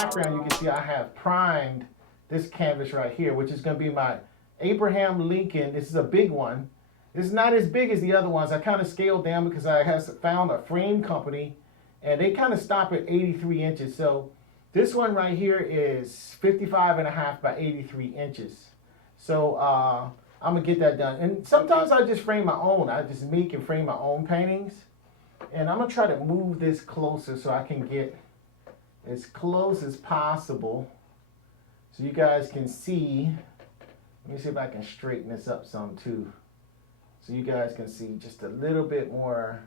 background, you can see I have primed this canvas right here, which is going to be my Abraham Lincoln. This is a big one. It's not as big as the other ones. I kind of scaled down because I have found a frame company, and they kind of stop at 83 inches. So this one right here is 55.5 by 83 inches. So I'm going to get that done. And sometimes I just frame my own. I just make and frame my own paintings. And I'm going to try to move this closer so I can get as close as possible so you guys can see. Let me see if I can straighten this up some too, so you guys can see just a little bit more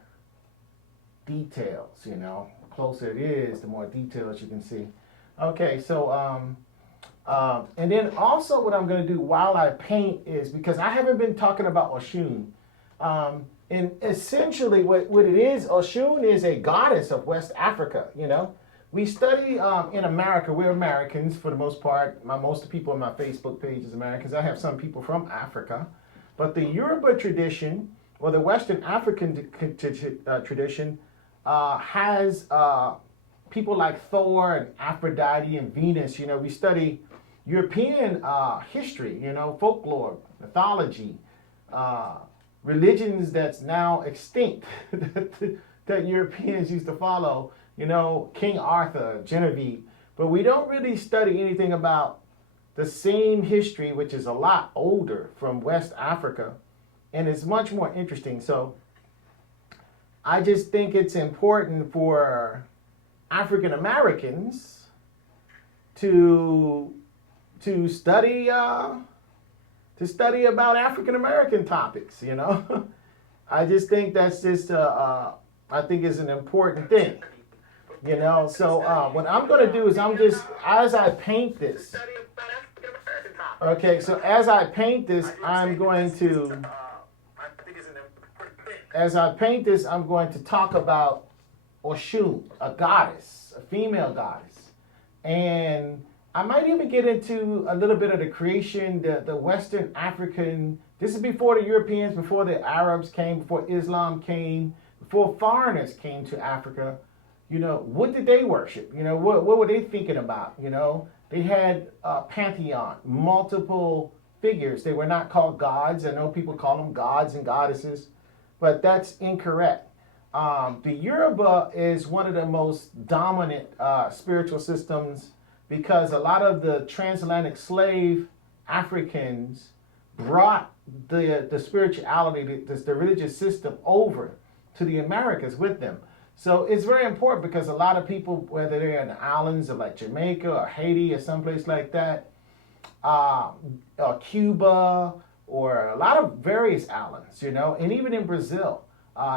details. You know, the closer it is, the more details you can see. Okay, so and then also what I'm going to do while I paint is, because I haven't been talking about Oshun, and essentially what it is, Oshun is a goddess of West Africa. You know, we study in America. We're Americans for the most part. Most of the people on my Facebook page is Americans. I have some people from Africa. But the Yoruba tradition, or the Western African tradition, has people like Thor and Aphrodite and Venus. You know, we study European history, you know, folklore, mythology, religions that's now extinct that Europeans used to follow. You know, King Arthur, Genevieve. But we don't really study anything about the same history, which is a lot older, from West Africa, and it's much more interesting. So I just think it's important for African Americans to study about African American topics. You know, I just think that's just I think is an important thing. You know, so what I'm going to do is as I paint this. Okay, so as I paint this, I'm going to talk about Oshun, a goddess, a female goddess. And I might even get into a little bit of the creation, the Western African. This is before the Europeans, before the Arabs came, before Islam came, before foreigners came to Africa. You know, what did they worship? You know, what were they thinking about? You know, they had a pantheon, multiple figures. They were not called gods. I know people call them gods and goddesses, but that's incorrect. The Yoruba is one of the most dominant spiritual systems, because a lot of the transatlantic slave Africans brought the spirituality, the religious system over to the Americas with them. So it's very important, because a lot of people, whether they're in the islands of like Jamaica or Haiti or someplace like that, or Cuba, or a lot of various islands, you know, and even in Brazil,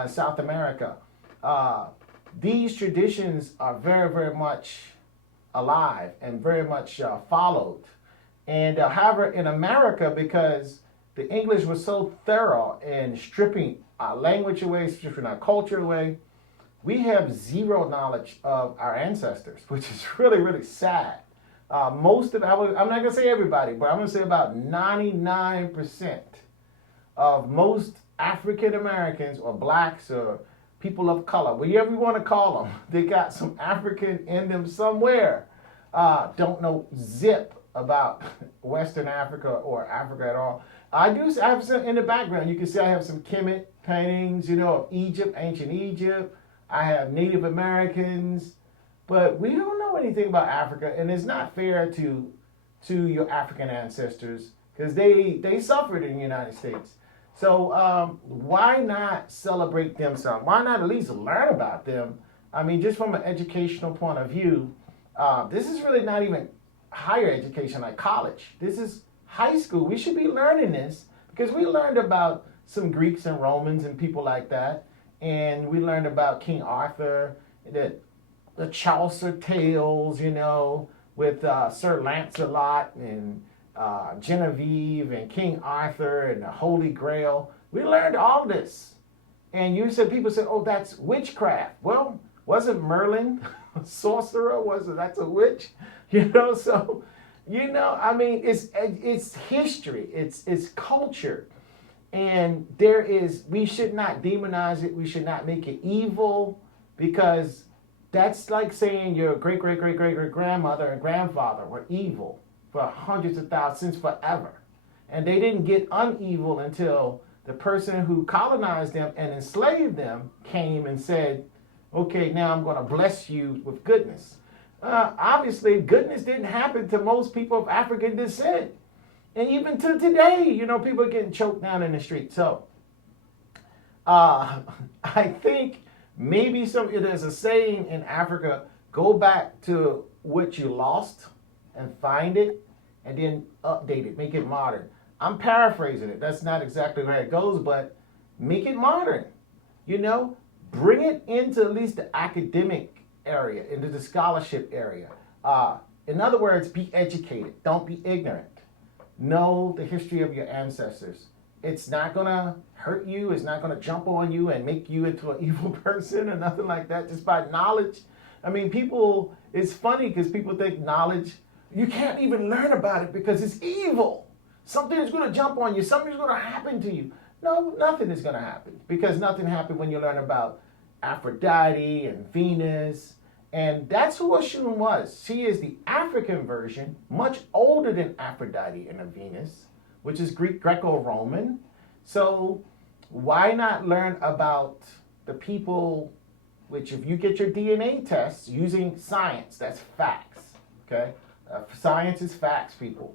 South America, these traditions are very, very much alive and very much followed. And however, in America, because the English was so thorough in stripping our language away, stripping our culture away, we have zero knowledge of our ancestors, which is really, really sad. Most of, I'm not going to say everybody, but I'm going to say about 99% of most African Americans or blacks or people of color, whatever you want to call them, they got some African in them somewhere. Don't know zip about Western Africa or Africa at all. I have some in the background. You can see I have some Kemet paintings, you know, of Egypt, ancient Egypt. I have Native Americans, but we don't know anything about Africa, and it's not fair to your African ancestors, because they suffered in the United States. So why not celebrate them some? Why not at least learn about them? I mean, just from an educational point of view, this is really not even higher education like college. This is high school. We should be learning this, because we learned about some Greeks and Romans and people like that. And we learned about King Arthur, the Chaucer tales, you know, with Sir Lancelot and Genevieve and King Arthur and the Holy Grail. We learned all this. And people said, oh, that's witchcraft. Well, wasn't Merlin a sorcerer? That's a witch? You know, so, you know, I mean, it's history, it's culture. And we should not demonize it. We should not make it evil, because That's like saying your great-great-great-great-great-grandmother and grandfather were evil for hundreds of thousands, since forever. And they didn't get unevil until the person who colonized them and enslaved them came and said, okay, now I'm going to bless you with goodness. Obviously, goodness didn't happen to most people of African descent. And even to today, people are getting choked down in the street. So I think maybe there's a saying in Africa, go back to what you lost and find it and then update it, make it modern. I'm paraphrasing it. That's not exactly where it goes, but make it modern. Bring it into at least the academic area, into the scholarship area. In other words, be educated. Don't be ignorant. Know the history of your ancestors. It's not going to hurt you. It's not going to jump on you and make you into an evil person or nothing like that, just by knowledge. I mean, it's funny because people think knowledge, you can't even learn about it because it's evil. Something is going to jump on you. Something's going to happen to you. No, nothing is going to happen, because nothing happened when you learn about Aphrodite and Venus. And that's who Oshun was. She is the African version, much older than Aphrodite and Venus, which is Greco-Roman. So why not learn about the people, which if you get your DNA tests using science, that's facts, okay? Science is facts, people.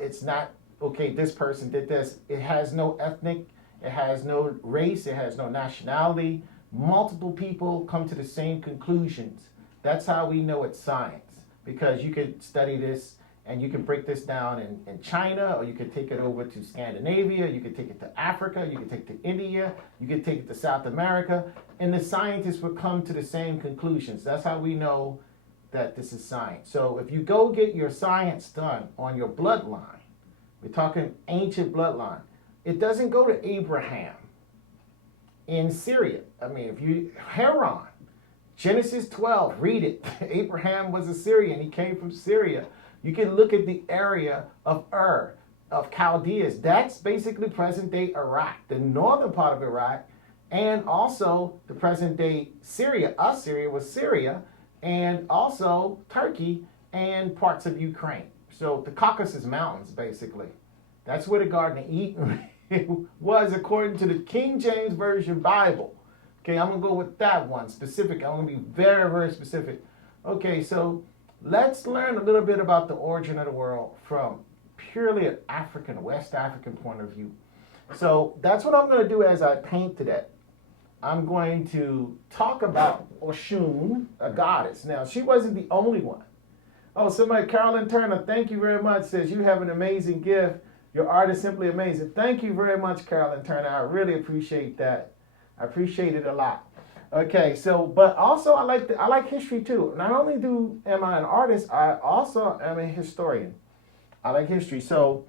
It's not, okay, this person did this. It has no ethnic, it has no race, it has no nationality. Multiple people come to the same conclusions. That's how we know it's science, because you could study this and you can break this down in China, or you could take it over to Scandinavia, you could take it to Africa, you could take it to India, you could take it to South America, and the scientists would come to the same conclusions. That's how we know that this is science. So if you go get your science done on your bloodline, we're talking ancient bloodline, it doesn't go to Abraham in Syria. I mean, Haran, Genesis 12, read it. Abraham was a Syrian. He came from Syria. You can look at the area of of Chaldeans. That's basically present-day Iraq, the northern part of Iraq, and also the present-day Syria. Assyria was Syria, and also Turkey and parts of Ukraine. So the Caucasus Mountains, basically. That's where the Garden of Eden was, according to the King James Version Bible. Okay, I'm going to go with that one, specific. I'm going to be very, very specific. Okay, so let's learn a little bit about the origin of the world from purely an African, West African point of view. So that's what I'm going to do as I paint today. I'm going to talk about Oshun, a goddess. Now, she wasn't the only one. Oh, somebody, Carolyn Turner, thank you very much, says you have an amazing gift. Your art is simply amazing. Thank you very much, Carolyn Turner. I really appreciate that. I appreciate it a lot. Okay, so, but also I like history too. Not only am I an artist, I also am a historian. I like history. So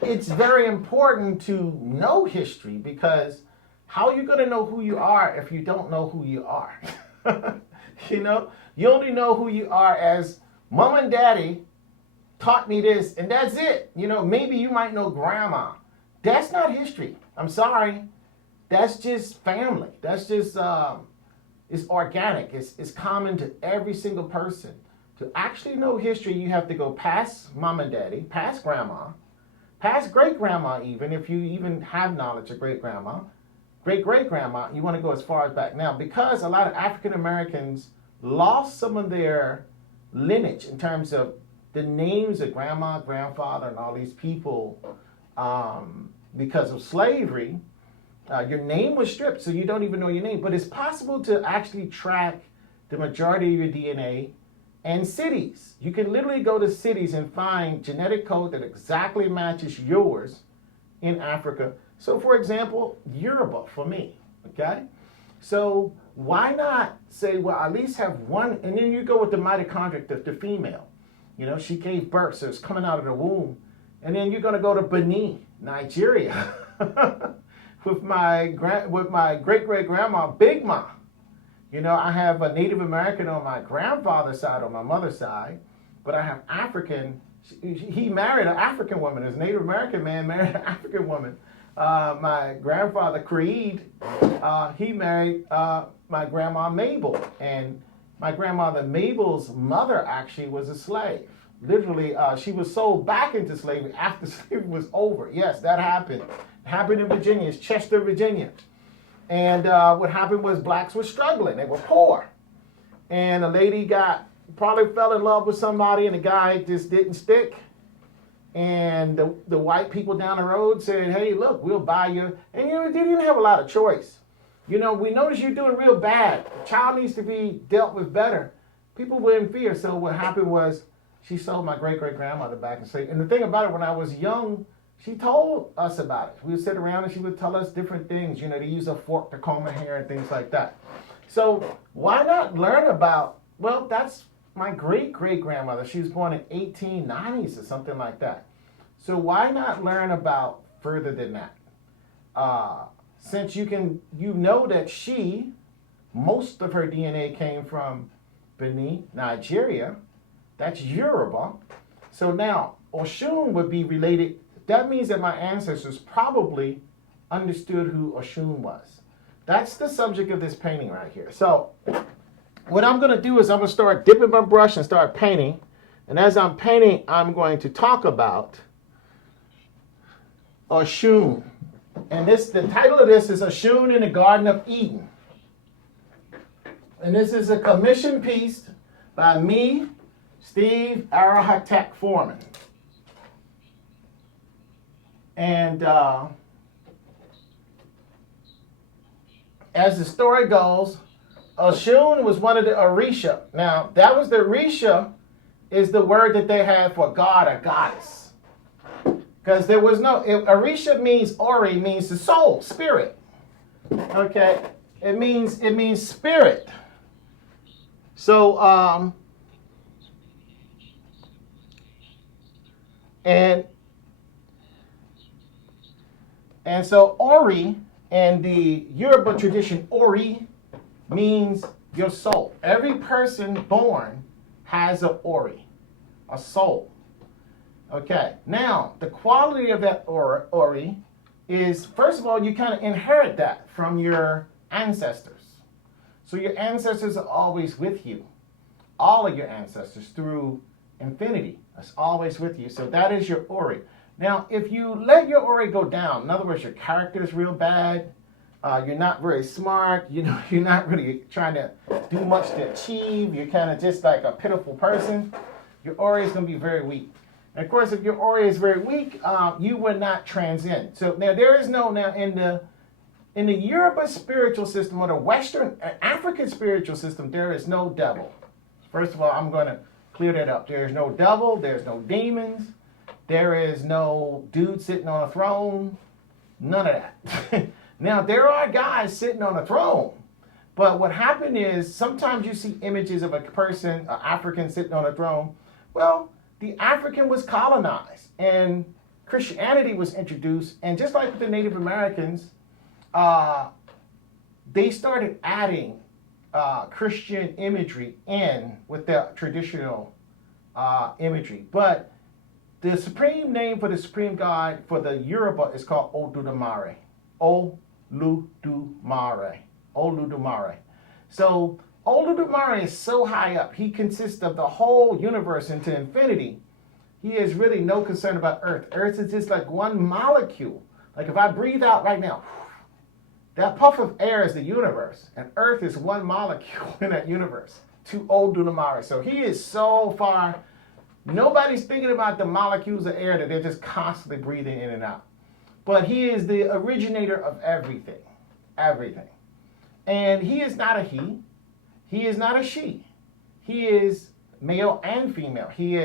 it's very important to know history, because how are you going to know who you are if you don't know who you are? You only know who you are as mom and daddy taught me this, and that's it. Maybe you might know grandma. That's not history. I'm sorry. That's just family. That's just, it's organic. It's common to every single person. To actually know history, you have to go past mom and daddy, past grandma, past great-grandma even, if you even have knowledge of great-grandma. Great-great-grandma, you want to go as far as back. Now, because a lot of African Americans lost some of their lineage in terms of the names of grandma, grandfather, and all these people, because of slavery, your name was stripped, so you don't even know your name. But it's possible to actually track the majority of your DNA and cities. You can literally go to cities and find genetic code that exactly matches yours in Africa. So, for example, Yoruba for me, okay? So why not say, well, at least have one, and then you go with the mitochondria, the female. She gave birth, so it's coming out of the womb. And then you're going to go to Benin, Nigeria, with my great-great-grandma, Big Ma. I have a Native American on my grandfather's side, on my mother's side, but I have African. He married an African woman. This Native American man married an African woman. my grandfather Creed, he married my grandma Mabel, and my grandmother Mabel's mother actually was a slave. Literally, she was sold back into slavery after slavery was over. Yes, that happened. It happened in Virginia. It's Chester, Virginia. And what happened was blacks were struggling. They were poor. And a lady probably fell in love with somebody, and the guy just didn't stick. And the white people down the road said, hey, look, we'll buy you. And they didn't have a lot of choice. We notice you're doing real bad. The child needs to be dealt with better. People were in fear. So what happened was she sold my great-great-grandmother back in slavery. And the thing about it, when I was young, she told us about it. We would sit around and she would tell us different things. They use a fork to comb her hair and things like that. So why not learn about, well, that's my great-great-grandmother. She was born in 1890s or something like that. So why not learn about further than that? Since you know that most of her DNA came from Benin, Nigeria. That's Yoruba. So now Oshun would be related. That means that my ancestors probably understood who Oshun was. That's the subject of this painting right here. So what I'm going to do is I'm going to start dipping my brush and start painting. And as I'm painting, I'm going to talk about Oshun. And the title of this is Oshun in the Garden of Eden. And this is a commissioned piece by me, Steve Irrahatek Foreman. And as the story goes, Oshun was one of the orishas. Now, that was the orisha is the word that they had for god or goddess. Because there was orisha means ori, means the soul, spirit. Okay? It means spirit. So, and so ori, in the Yoruba tradition, ori means your soul. Every person born has an ori, a soul. Okay, now the quality of that ori is, first of all, you kind of inherit that from your ancestors. So your ancestors are always with you. All of your ancestors through infinity. That's always with you. So that is your ori. Now, if you let your ori go down, in other words, your character is real bad, you're not very smart, you're not really trying to do much to achieve, you're kind of just like a pitiful person, your ori is going to be very weak. And of course, if your ori is very weak, you will not transcend. So now there is in the Yoruba spiritual system or the Western African spiritual system, there is no devil. First of all, I'm going to clear that up. There is no devil, there's no demons, there is no dude sitting on a throne, none of that. Now, there are guys sitting on a throne, but what happened is sometimes you see images of a person, an African sitting on a throne. Well, the African was colonized and Christianity was introduced, and just like with the Native Americans, they started adding Christian imagery in with their traditional imagery. But the supreme name for the supreme god for the Yoruba is called Oludumare. Oludumare. So Oludumare is so high up. He consists of the whole universe into infinity. He has really no concern about Earth. Earth is just like one molecule. Like if I breathe out right now, that puff of air is the universe, and Earth is one molecule in that universe to Oludumare. So he is so far, nobody's thinking about the molecules of air that they're just constantly breathing in and out. But he is the originator of everything, everything. And he is not a he is not a she. He is male and female. He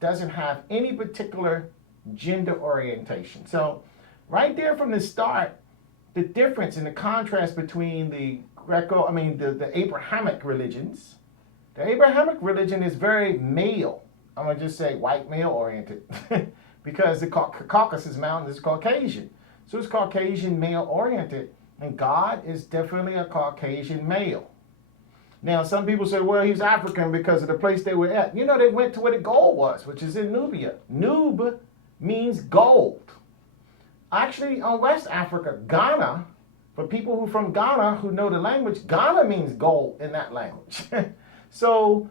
doesn't have any particular gender orientation. So right there from the start, the difference and the contrast between the the Abrahamic religions. The Abrahamic religion is very male. I'm going to just say white male oriented because the Caucasus Mountains is Caucasian. So it's Caucasian male oriented, and God is definitely a Caucasian male. Now, some people say, well, he's African because of the place they were at. They went to where the gold was, which is in Nubia. Nub means gold. Actually, on West Africa, Ghana, for people who from Ghana who know the language, Ghana means gold in that language. So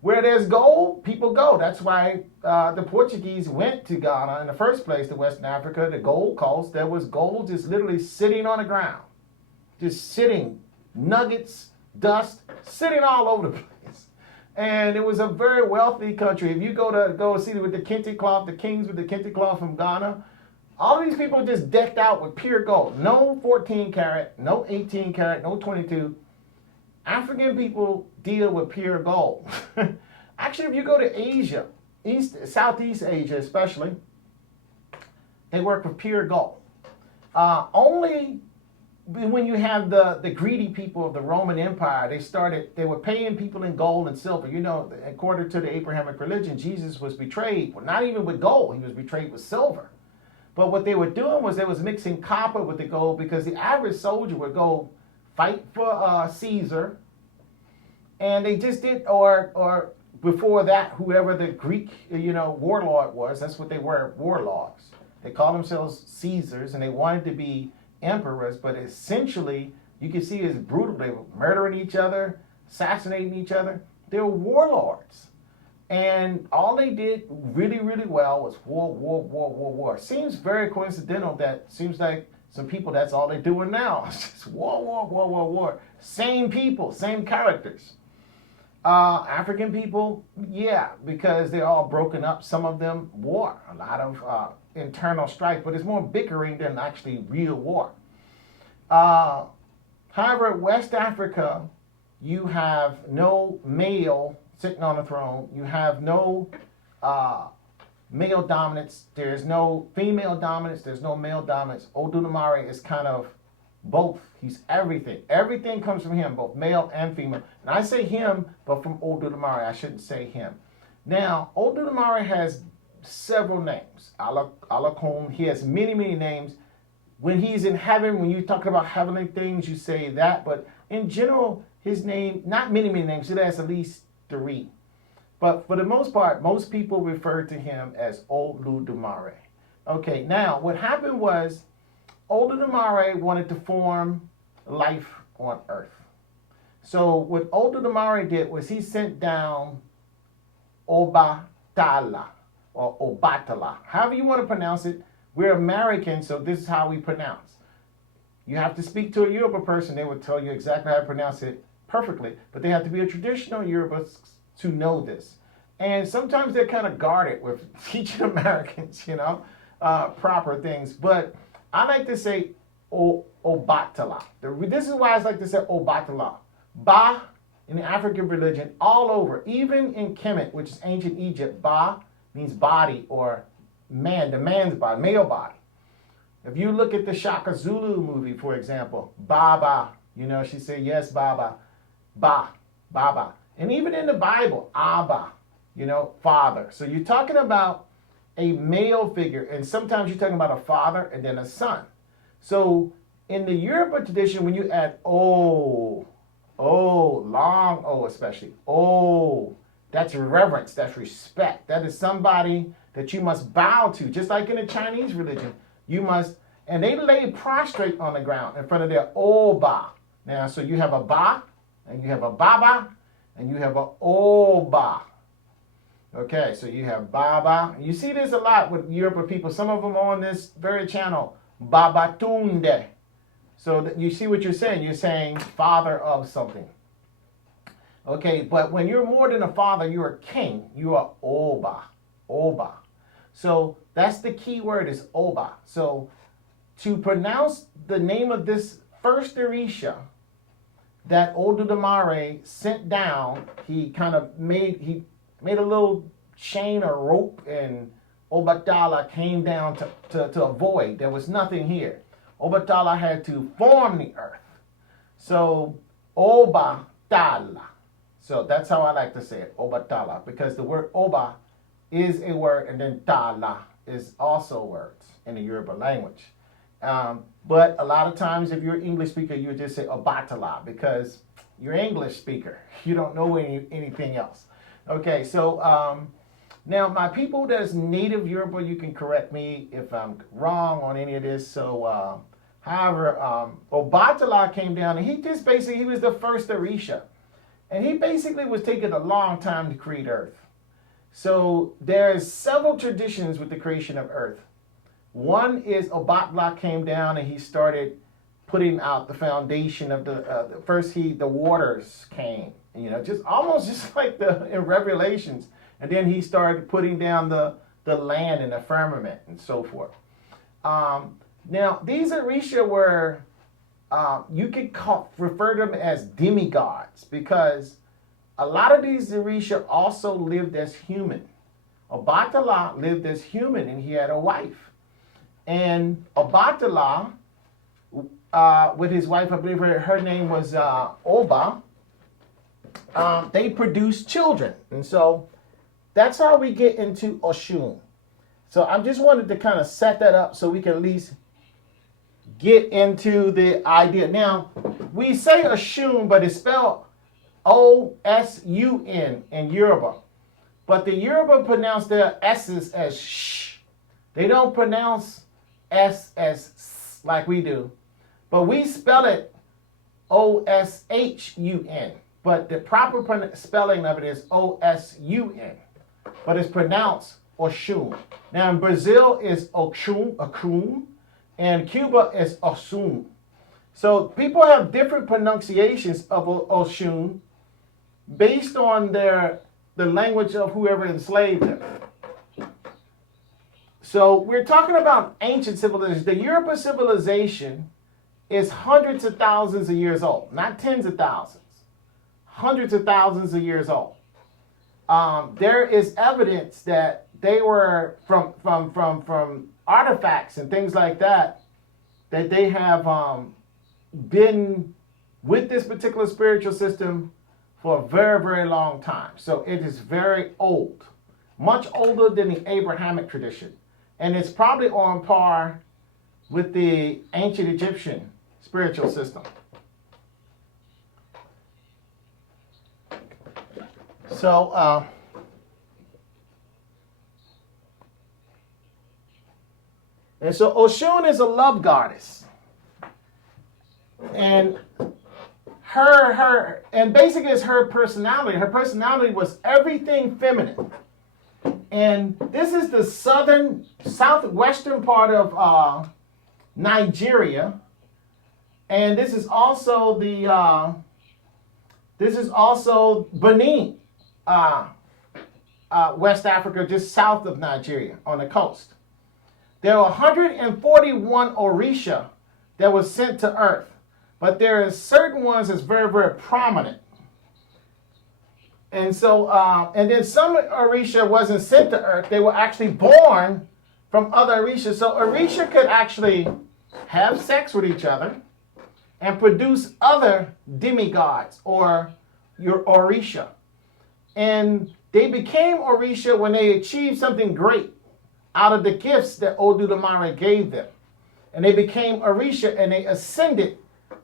where there's gold, people go. That's why the Portuguese went to Ghana in the first place, to Western Africa, the Gold Coast. There was gold just literally sitting on the ground, just sitting, nuggets, dust, sitting all over the place. And it was a very wealthy country. If you go see with the kente cloth, the kings with the kente cloth from Ghana, all of these people just decked out with pure gold. No 14 karat, no 18 karat, no 22. African people deal with pure gold. Actually, if you go to Asia, Southeast Asia especially, they work with pure gold. Only when you have the greedy people of the Roman Empire, they were paying people in gold and silver. You know, according to the Abrahamic religion, Jesus was betrayed, well, not even with gold, he was betrayed with silver. But what they were doing was they was mixing copper with the gold, because the average soldier would go fight for Caesar, and they just did, or before that, whoever the Greek, warlord was, that's what they were, warlords. They called themselves Caesars, and they wanted to be emperors, but essentially, you can see it's brutal. They were murdering each other, assassinating each other. They were warlords. And all they did really, really well was war. Seems very coincidental that seems like some people, that's all they're doing now. It's just war. Same people, same characters. African people, yeah, because they're all broken up. Some of them war, a lot of internal strife, but it's more bickering than actually real war. However, West Africa, you have no male sitting on the throne. You have no male dominance. There's no female dominance. There's no male dominance. Oludumare is kind of both. He's everything. Everything comes from him, both male and female. And I say him, but from Oludumare. I shouldn't say him. Now, Oludumare has several names. Alakon. He has many, many names. When he's in heaven, when you're talking about heavenly things, you say that. But in general, his name, not many, many names. It has at least 3. But for the most part, most people refer to him as Oludumare. Okay, now what happened was Oludumare wanted to form life on earth. So what Oludumare did was he sent down Obatala or Obatala, however you want to pronounce it. We're Americans, so this is how we pronounce. You have to speak to a Yoruba person, they would tell you exactly how to pronounce it perfectly, but they have to be a traditional Yoruba to know this. And sometimes they're kind of guarded with teaching Americans, proper things. But I like to say Obatala. This is why I like to say Obatala. Ba, in the African religion, all over, even in Kemet, which is ancient Egypt, Ba means body or man, the man's body, male body. If you look at the Shaka Zulu movie, for example, Baba, she said, yes, Baba, Ba, Baba. And even in the Bible, Abba, father. So you're talking about a male figure, and sometimes you're talking about a father and then a son. So in the Yoruba tradition, when you add long O especially, that's reverence, that's respect. That is somebody that you must bow to, just like in the Chinese religion. You must, and they lay prostrate on the ground in front of their Oba. Now, so you have a Ba, and you have a Baba, and you have a Oba. Okay, so you have Baba. You see this a lot with Yoruba people. Some of them on this very channel, Babatunde. So that you see what you're saying. You're saying father of something. Okay, but when you're more than a father, you're a king. You are Oba. Oba. So that's the key word is Oba. So to pronounce the name of this first orisha that Oludumare sent down, he made a little chain or rope, and Obatala came down to avoid. There was nothing here. Obatala had to form the earth. So Obatala. So that's how I like to say it, Obatala, because the word Oba is a word, and then Tala is also words in the Yoruba language. But a lot of times, if you're an English speaker, you would just say Obatala because you're an English speaker. You don't know anything else. Okay, so Now, my people that's native Yoruba, you can correct me if I'm wrong on any of this. So, however, Obatala came down, and he was the first Orisha. And he basically was taking a long time to create Earth. So there's several traditions with the creation of Earth. One is Obatala came down and he started putting out the foundation of the waters came, just almost just like in Revelations. And then he started putting down the land and the firmament and so forth. Now, these Orisha were, you could refer to them as demigods because a lot of these Orisha also lived as human. Obatala lived as human and he had a wife. And Obatala, with his wife, I believe her name was Oba, they produced children. And so that's how we get into Oshun. So I just wanted to kind of set that up so we can at least get into the idea. Now, we say Oshun, but it's spelled O-S-U-N in Yoruba. But the Yoruba pronounce their S's as sh. They don't pronounce S as s like we do. But we spell it O-S-H-U-N. But the proper spelling of it is O-S-U-N. But it's pronounced Oshun. Now in Brazil is Oshun, and Cuba is Osun. So people have different pronunciations of Oshun based on the language of whoever enslaved them. So we're talking about ancient civilization. The European civilization is hundreds of thousands of years old, not tens of thousands. Hundreds of thousands of years old. There is evidence that they were from artifacts and things like that they have been with this particular spiritual system for a very, very long time. So it is very old, much older than the Abrahamic tradition. And it's probably on par with the ancient Egyptian spiritual system. So, and so Oshun is a love goddess. And and basically it's her personality. Her personality was everything feminine. And this is the southwestern part of Nigeria. And this is also Benin, West Africa, just south of Nigeria on the coast. There are 141 Orisha that was sent to earth, but there are certain ones that's very, very prominent. And so, and then some Orisha wasn't sent to earth. They were actually born from other Orisha. So Orisha could actually have sex with each other and produce other demigods or your Orisha. And they became Orisha when they achieved something great out of the gifts that Oludumare gave them. And they became Orisha and they ascended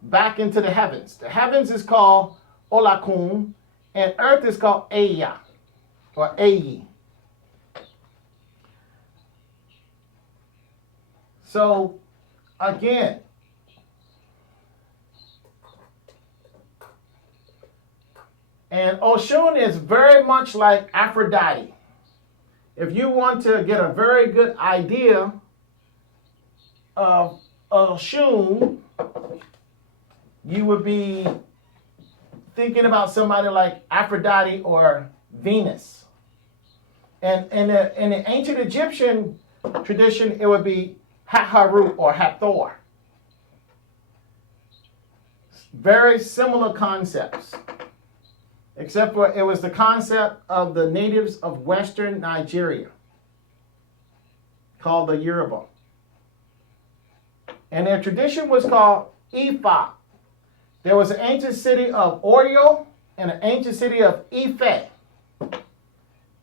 back into the heavens. The heavens is called Olakun and earth is called Eya or Eyi. So again, and Oshun is very much like Aphrodite. If you want to get a very good idea of Oshun, you would be thinking about somebody like Aphrodite or Venus. And in the ancient Egyptian tradition, it would be Hathor or Hathor. Very similar concepts. Except for it was the concept of the natives of Western Nigeria called the Yoruba. And their tradition was called Ifa. There was an ancient city of Oyo and an ancient city of Ife.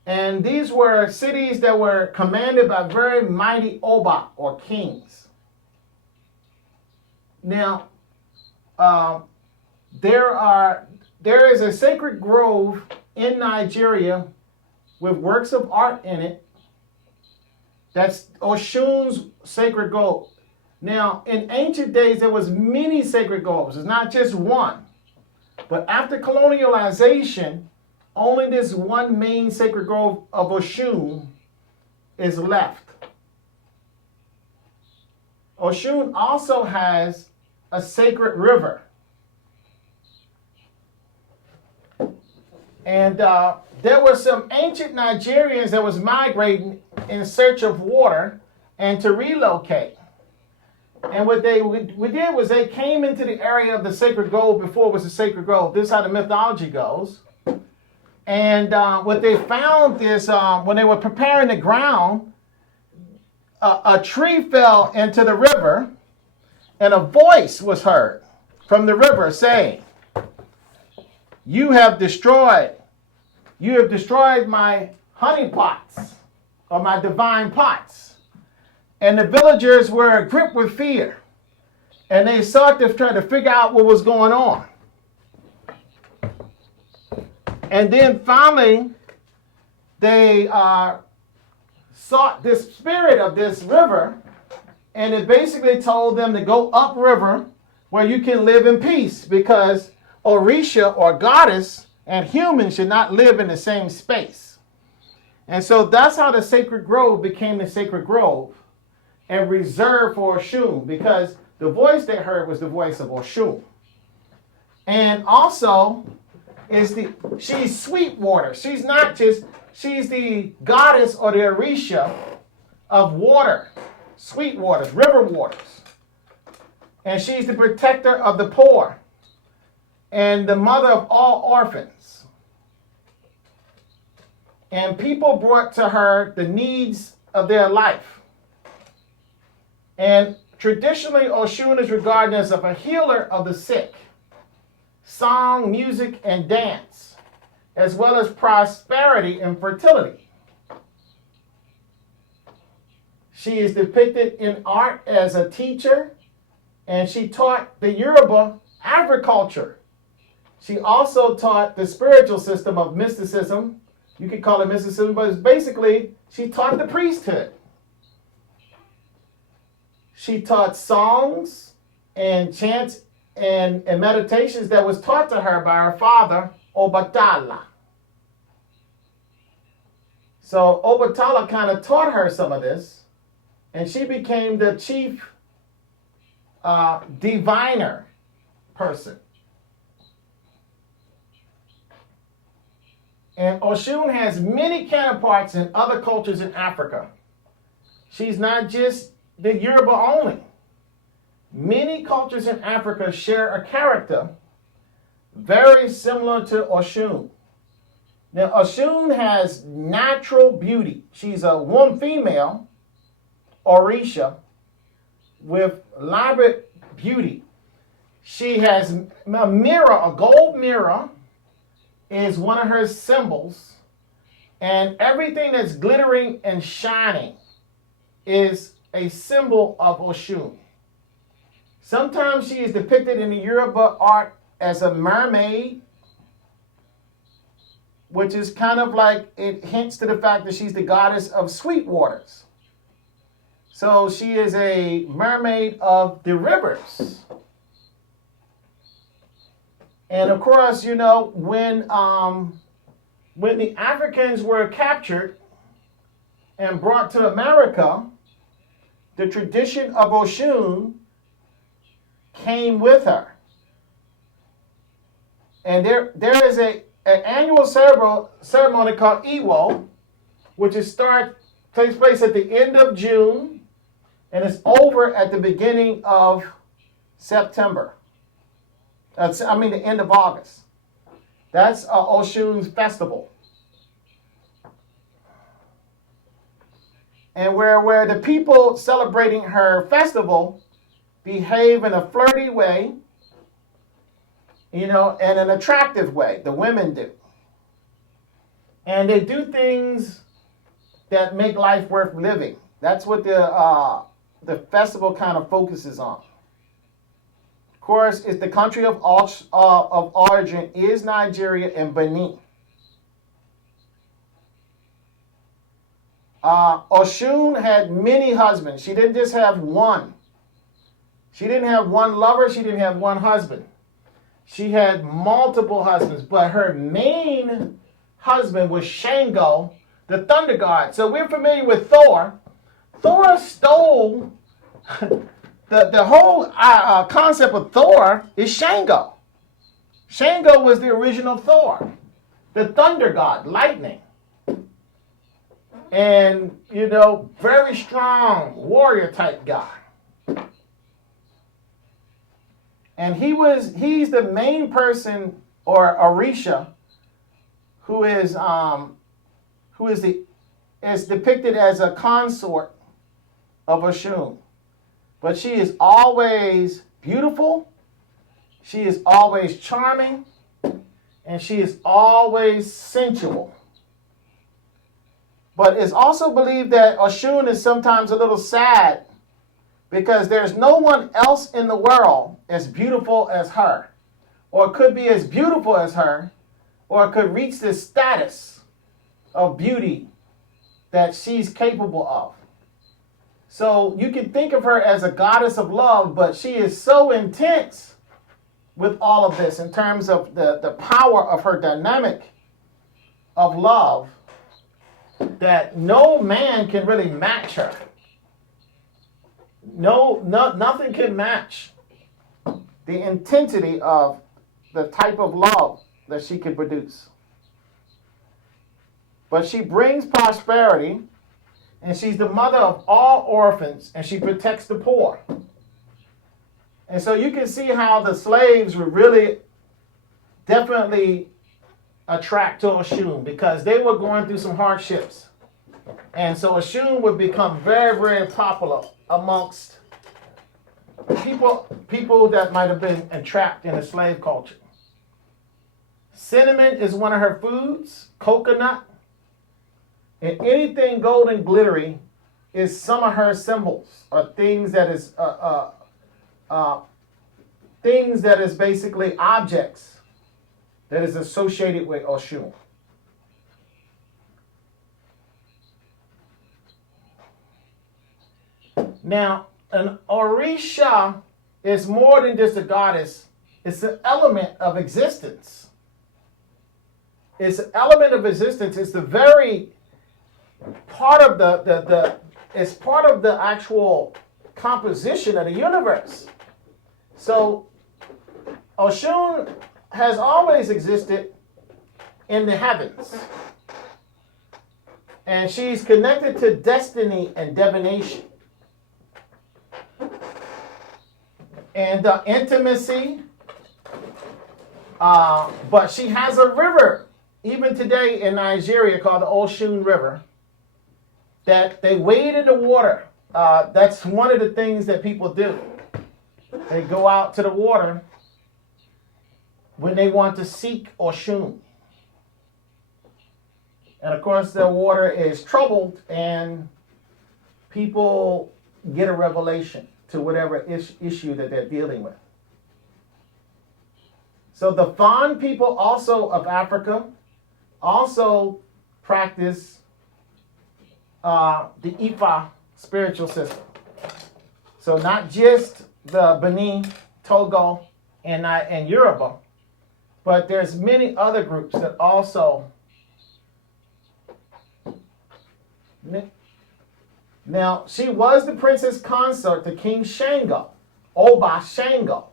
And these were cities that were commanded by very mighty Oba or kings. Now, there is a sacred grove in Nigeria with works of art in it. That's Oshun's sacred gold. Now, in ancient days, there was many sacred groves. It's not just one. But after colonialization, only this one main sacred grove of Oshun is left. Oshun also has a sacred river. And there were some ancient Nigerians that was migrating in search of water and to relocate. And what they did was they came into the area of the sacred grove before it was a sacred grove. This is how the mythology goes. And what they found is when they were preparing the ground, a tree fell into the river, and a voice was heard from the river saying, you have destroyed my honey pots, or my divine pots. And the villagers were gripped with fear, and they sought to try to figure out what was going on. And then finally, they sought this spirit of this river, and it basically told them to go upriver where you can live in peace, because orisha, or goddess, and human should not live in the same space. And so that's how the sacred grove became the sacred grove and reserved for Oshun, because the voice they heard was the voice of Oshun. And also, she's sweet water. She's the goddess or the orisha of water, sweet waters, river waters. And she's the protector of the poor and the mother of all orphans. And people brought to her the needs of their life. And traditionally, Oshun is regarded as a healer of the sick. Song, music, and dance, as well as prosperity and fertility. She is depicted in art as a teacher, and she taught the Yoruba agriculture. She also taught the spiritual system of mysticism. You could call it mysticism, but it's basically, she taught the priesthood. She taught songs and chants and meditations that was taught to her by her father, Obatala. So Obatala kind of taught her some of this, and she became the chief diviner person. And Oshun has many counterparts in other cultures in Africa. She's not just the Yoruba only. Many cultures in Africa share a character very similar to Oshun. Now, Oshun has natural beauty. She's a female, orisha, with elaborate beauty. She has a mirror, a gold mirror, is one of her symbols. And everything that's glittering and shining is a symbol of Oshun. Sometimes she is depicted in the Yoruba art as a mermaid, which is kind of like, it hints to the fact that she's the goddess of sweet waters. So she is a mermaid of the rivers. And of course, you know, when the Africans were captured and brought to America, the tradition of Oshun came with her. And there is an annual ceremony called Iwo, which takes place at the end of June, and it's over at the beginning of September. The end of August. That's Oshun's festival. And where the people celebrating her festival behave in a flirty way, you know, and an attractive way. The women do. And they do things that make life worth living. That's what the festival kind of focuses on. Of course, it's the country of origin is Nigeria and Benin. Oshun had many husbands. She didn't just have one. She didn't have one lover. She didn't have one husband. She had multiple husbands, but her main husband was Shango, the thunder god. So we're familiar with Thor. Thor stole the whole concept of Thor is Shango. Shango was the original Thor, the thunder god, lightning. And, very strong warrior type guy. And he's the main person, or orisha, who is depicted as a consort of Oshun. But she is always beautiful, she is always charming, and she is always sensual. But it's also believed that Oshun is sometimes a little sad because there's no one else in the world as beautiful as her, or could be as beautiful as her, or could reach this status of beauty that she's capable of. So you can think of her as a goddess of love, but she is so intense with all of this in terms of the power of her dynamic of love that no man can really match her. Nothing can match the intensity of the type of love that she can produce. But she brings prosperity, and she's the mother of all orphans, and she protects the poor. And so you can see how the slaves were really definitely attract to Oshun because they were going through some hardships. And so Oshun would become very, very popular amongst people that might have been entrapped in a slave culture. Cinnamon is one of her foods, coconut, and anything gold and glittery is some of her symbols or things that is basically objects that is associated with Oshun. Now, an orisha is more than just a goddess. It's an element of existence. It's an element of existence. It's the very part of it's part of the actual composition of the universe. So Oshun has always existed in the heavens. And she's connected to destiny and divination. And intimacy. But she has a river, even today in Nigeria, called the Oshun River, that they wade in the water. That's one of the things that people do. They go out to the water when they want to seek Oshun. And of course, the water is troubled, and people get a revelation to whatever issue that they're dealing with. So the Fon people also of Africa also practice the Ifa spiritual system. So not just the Benin, Togo, and Yoruba, but there's many other groups that also. Now, she was the princess consort to King Shango, Oba Shango.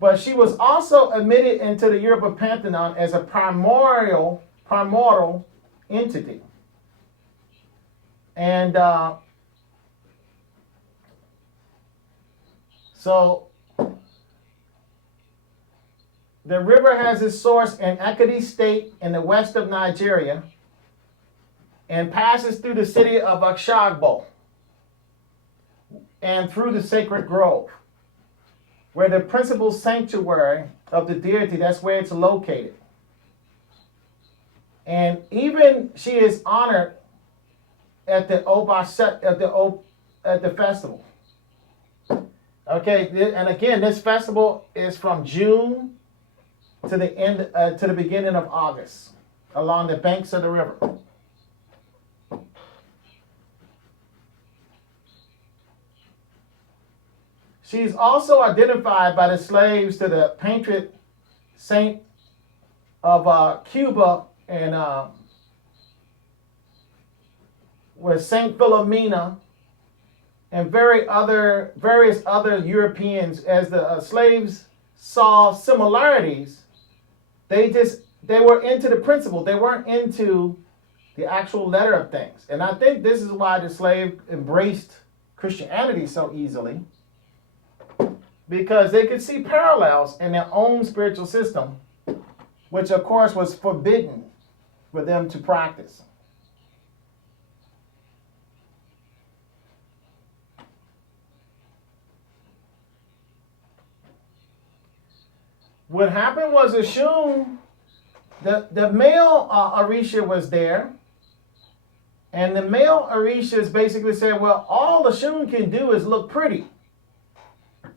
But she was also admitted into the Yoruba pantheon as a primordial entity. And so the river has its source in Ekiti State in the west of Nigeria and passes through the city of Akshagbo and through the sacred grove, where the principal sanctuary of the deity, that's where it's located. And even she is honored at the festival. Okay, and again, this festival is from June to the end, to the beginning of August, along the banks of the river. She's also identified by the slaves to the patron saint of Cuba and was Saint Philomena and various other Europeans. As the slaves saw similarities, they were into the principle. They weren't into the actual letter of things. And I think this is why the slave embraced Christianity so easily, because they could see parallels in their own spiritual system, which of course was forbidden for them to practice. What happened was Oshun, the male orisha was there, and the male orishas basically said, well, all Oshun can do is look pretty,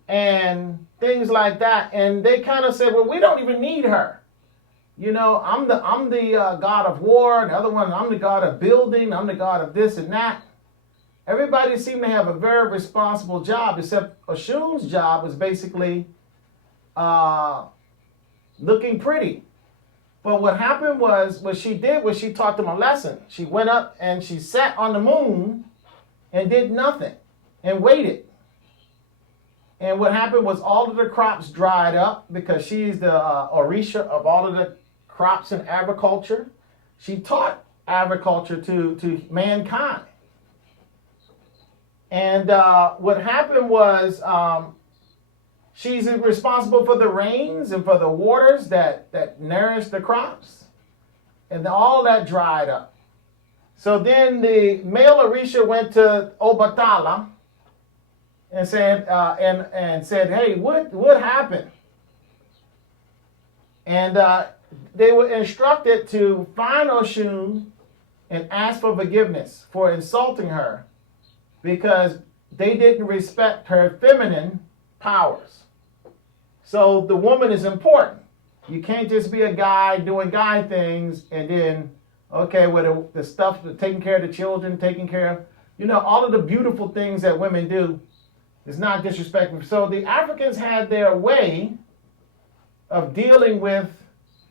and things like that. And they kind of said, well, we don't even need her. You know, I'm the god of war, and the other one, I'm the god of building, I'm the god of this and that. Everybody seemed to have a very responsible job, except Oshun's job was basically looking pretty. But what happened was, what she did was she taught them a lesson. She went up and she sat on the moon and did nothing and waited. And what happened was all of the crops dried up, because she's the orisha of all of the crops in agriculture. She taught agriculture to mankind. And what happened was she's responsible for the rains and for the waters that nourish the crops. And all that dried up. So then the male orisha went to Obatala and said, hey, what happened? And they were instructed to find Oshun and ask for forgiveness for insulting her, because they didn't respect her feminine powers. So the woman is important. You can't just be a guy doing guy things and then, okay, with the stuff, taking care of the children, taking care of, all of the beautiful things that women do is not disrespectful. So the Africans had their way of dealing with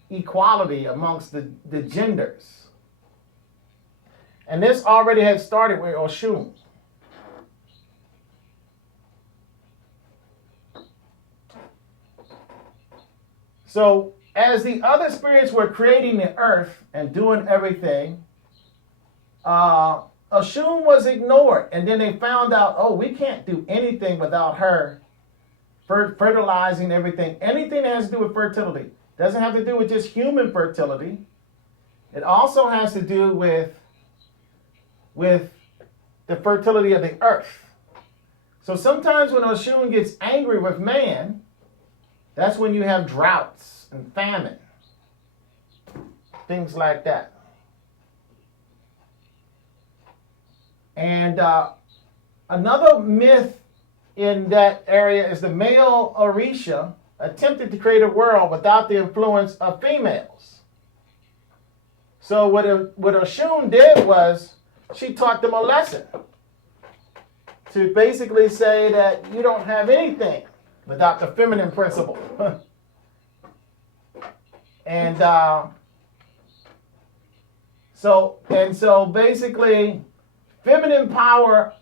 equality amongst the genders. And this already had started with Oshun. So as the other spirits were creating the earth and doing everything, Oshun was ignored. And then they found out, oh, we can't do anything without her fertilizing everything. Anything that has to do with fertility. Doesn't have to do with just human fertility. It also has to do with the fertility of the earth. So sometimes when Oshun gets angry with man, that's when you have droughts and famine. Things like that. And another myth in that area is the male orisha attempted to create a world without the influence of females. So what Oshun did was she taught them a lesson to basically say that you don't have anything without the feminine principle. And so basically, feminine power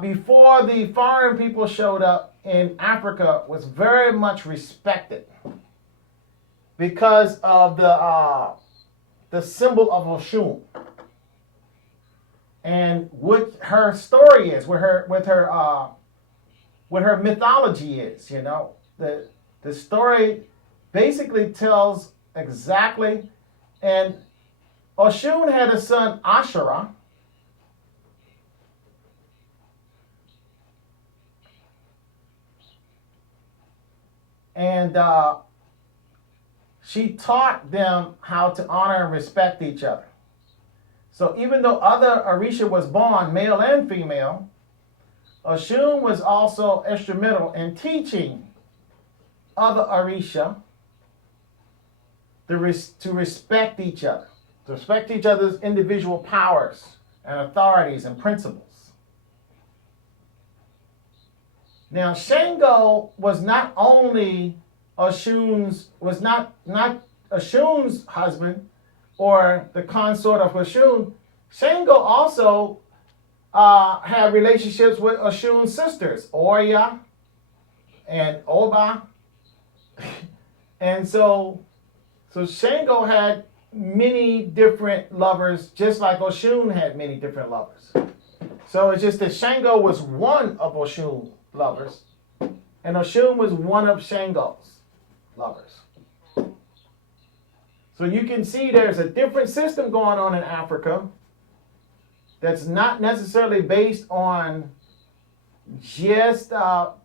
before the foreign people showed up in Africa was very much respected because of the symbol of Oshun and what her story is, what her mythology is. The story basically tells exactly. And Oshun had a son, Ashura. And she taught them how to honor and respect each other. So even though other Orisha was born, male and female, Oshun was also instrumental in teaching other orisha to respect each other, to respect each other's individual powers and authorities and principles. Now, Shango was not only Oshun's husband or the consort of Oshun. Shango also had relationships with Oshun's sisters, Oya and Oba. And so Shango had many different lovers, just like Oshun had many different lovers. So it's just that Shango was one of Oshun's lovers, and Oshun was one of Shango's lovers. So you can see there's a different system going on in Africa that's not necessarily based on just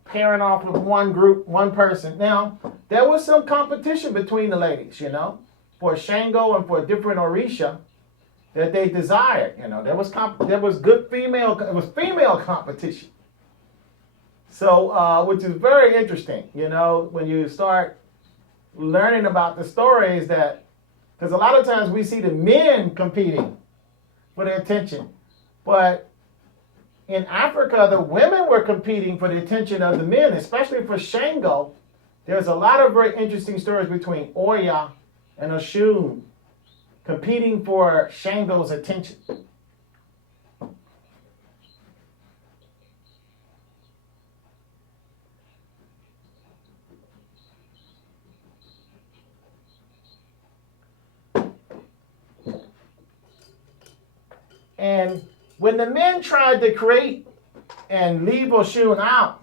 pairing off with one group, one person. Now, there was some competition between the ladies, for Shango and for a different orisha that they desired. There was good female, it was female competition. So, which is very interesting, when you start learning about the stories that, because a lot of times we see the men competing for the attention, but in Africa, the women were competing for the attention of the men, especially for Shango. There's a lot of very interesting stories between Oya and Oshun competing for Shango's attention. And when the men tried to create and leave Oshun out,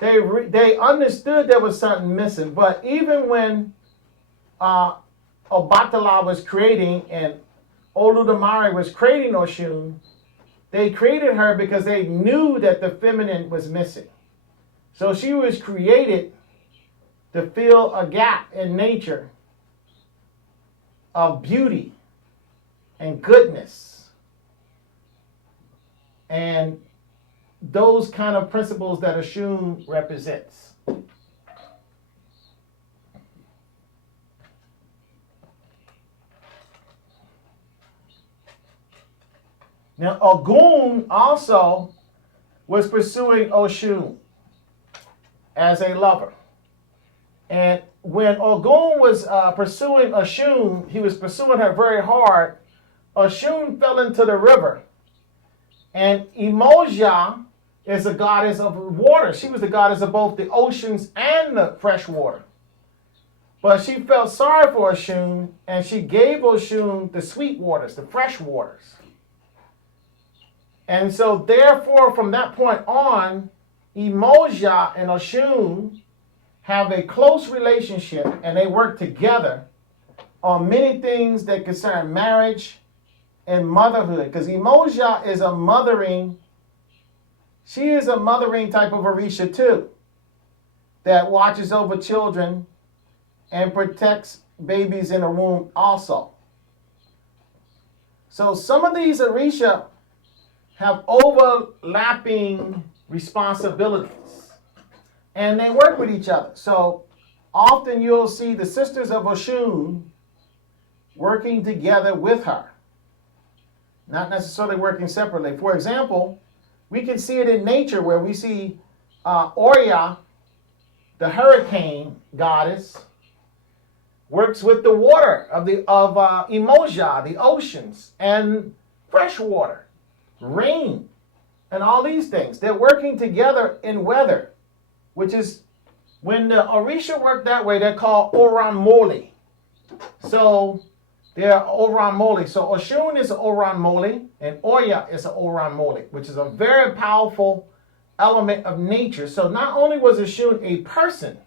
they understood there was something missing. But even when Obatala was creating and Oludumare was creating Oshun, they created her because they knew that the feminine was missing. So she was created to fill a gap in nature of beauty and goodness and those kind of principles that Oshun represents. Now, Ogun also was pursuing Oshun as a lover. And when Ogun was pursuing Oshun, he was pursuing her very hard. Oshun fell into the river. And Imoja is a goddess of water. She was the goddess of both the oceans and the fresh water. But she felt sorry for Oshun, and she gave Oshun the sweet waters, the fresh waters. And so therefore, from that point on, Imoja and Oshun have a close relationship, and they work together on many things that concern marriage and motherhood. Because Imoja is a mothering, she is a mothering type of orisha too, that watches over children and protects babies in the womb also. So some of these orisha have overlapping responsibilities, and they work with each other. So often you'll see the sisters of Oshun working together with her, not necessarily working separately. For example, we can see it in nature where we see Oya, the hurricane goddess, works with the water of Imoja, the oceans, and fresh water, rain, and all these things. They're working together in weather, which is, when the Orisha work that way, they're called Oranmoli. So they're Oranmoli. So Oshun is an Oranmoli, and Oya is an Oranmoli, which is a very powerful element of nature. So not only was Oshun a person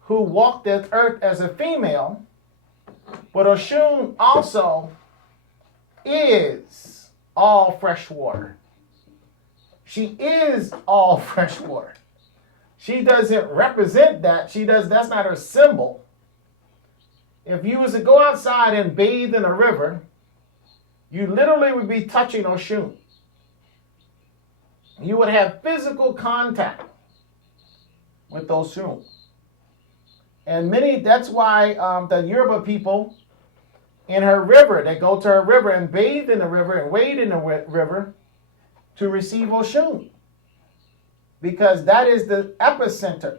who walked the earth as a female, but Oshun also is all fresh water. She is all fresh water. She doesn't represent that. That's not her symbol. If you was to go outside and bathe in a river, you literally would be touching Oshun. you would have physical contact with Oshun. And that's why the Yoruba people in her river, they go to her river and bathe in the river and wade in the river to receive Oshun. Because that is the epicenter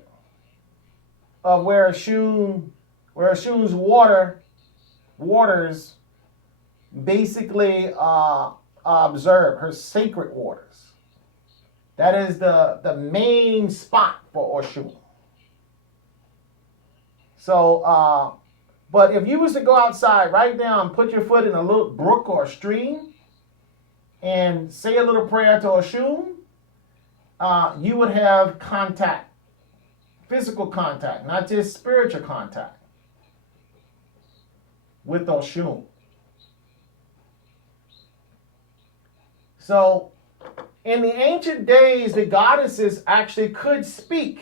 of where Oshun's waters basically observe, her sacred waters. That is the main spot for Oshun. So, but if you was to go outside right now and put your foot in a little brook or stream and say a little prayer to Oshun, you would have contact, physical contact, not just spiritual contact with Oshun. So, in the ancient days, the goddesses actually could speak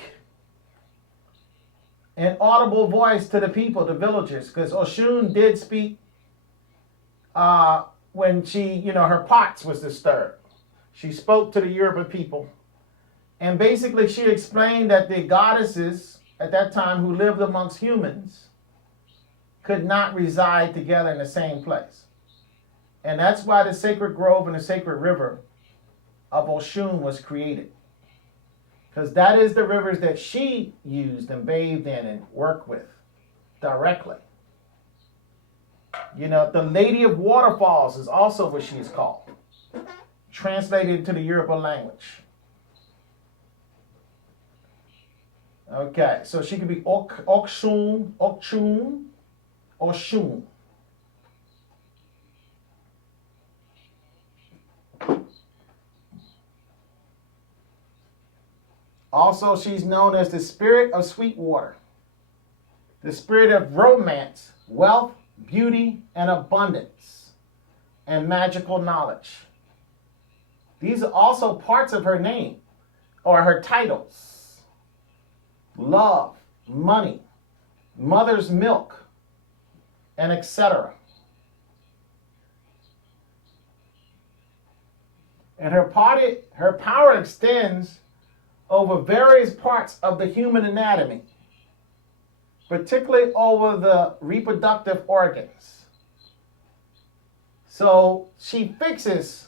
an audible voice to the people, the villagers, because Oshun did speak when she, her pots was disturbed. She spoke to the Yoruba people. And basically she explained that the goddesses at that time who lived amongst humans could not reside together in the same place. And that's why the sacred grove and the sacred river of Oshun was created. Because that is the rivers that she used and bathed in and worked with directly. The Lady of Waterfalls is also what she is called, translated into the Yoruba language. Okay, so she could be Oshun, Oshun. Also, she's known as the spirit of sweet water, the spirit of romance, wealth, beauty, and abundance, and magical knowledge. These are also parts of her name, or her titles. Love, money, mother's milk, and etc. And her power extends over various parts of the human anatomy, particularly over the reproductive organs. So she fixes,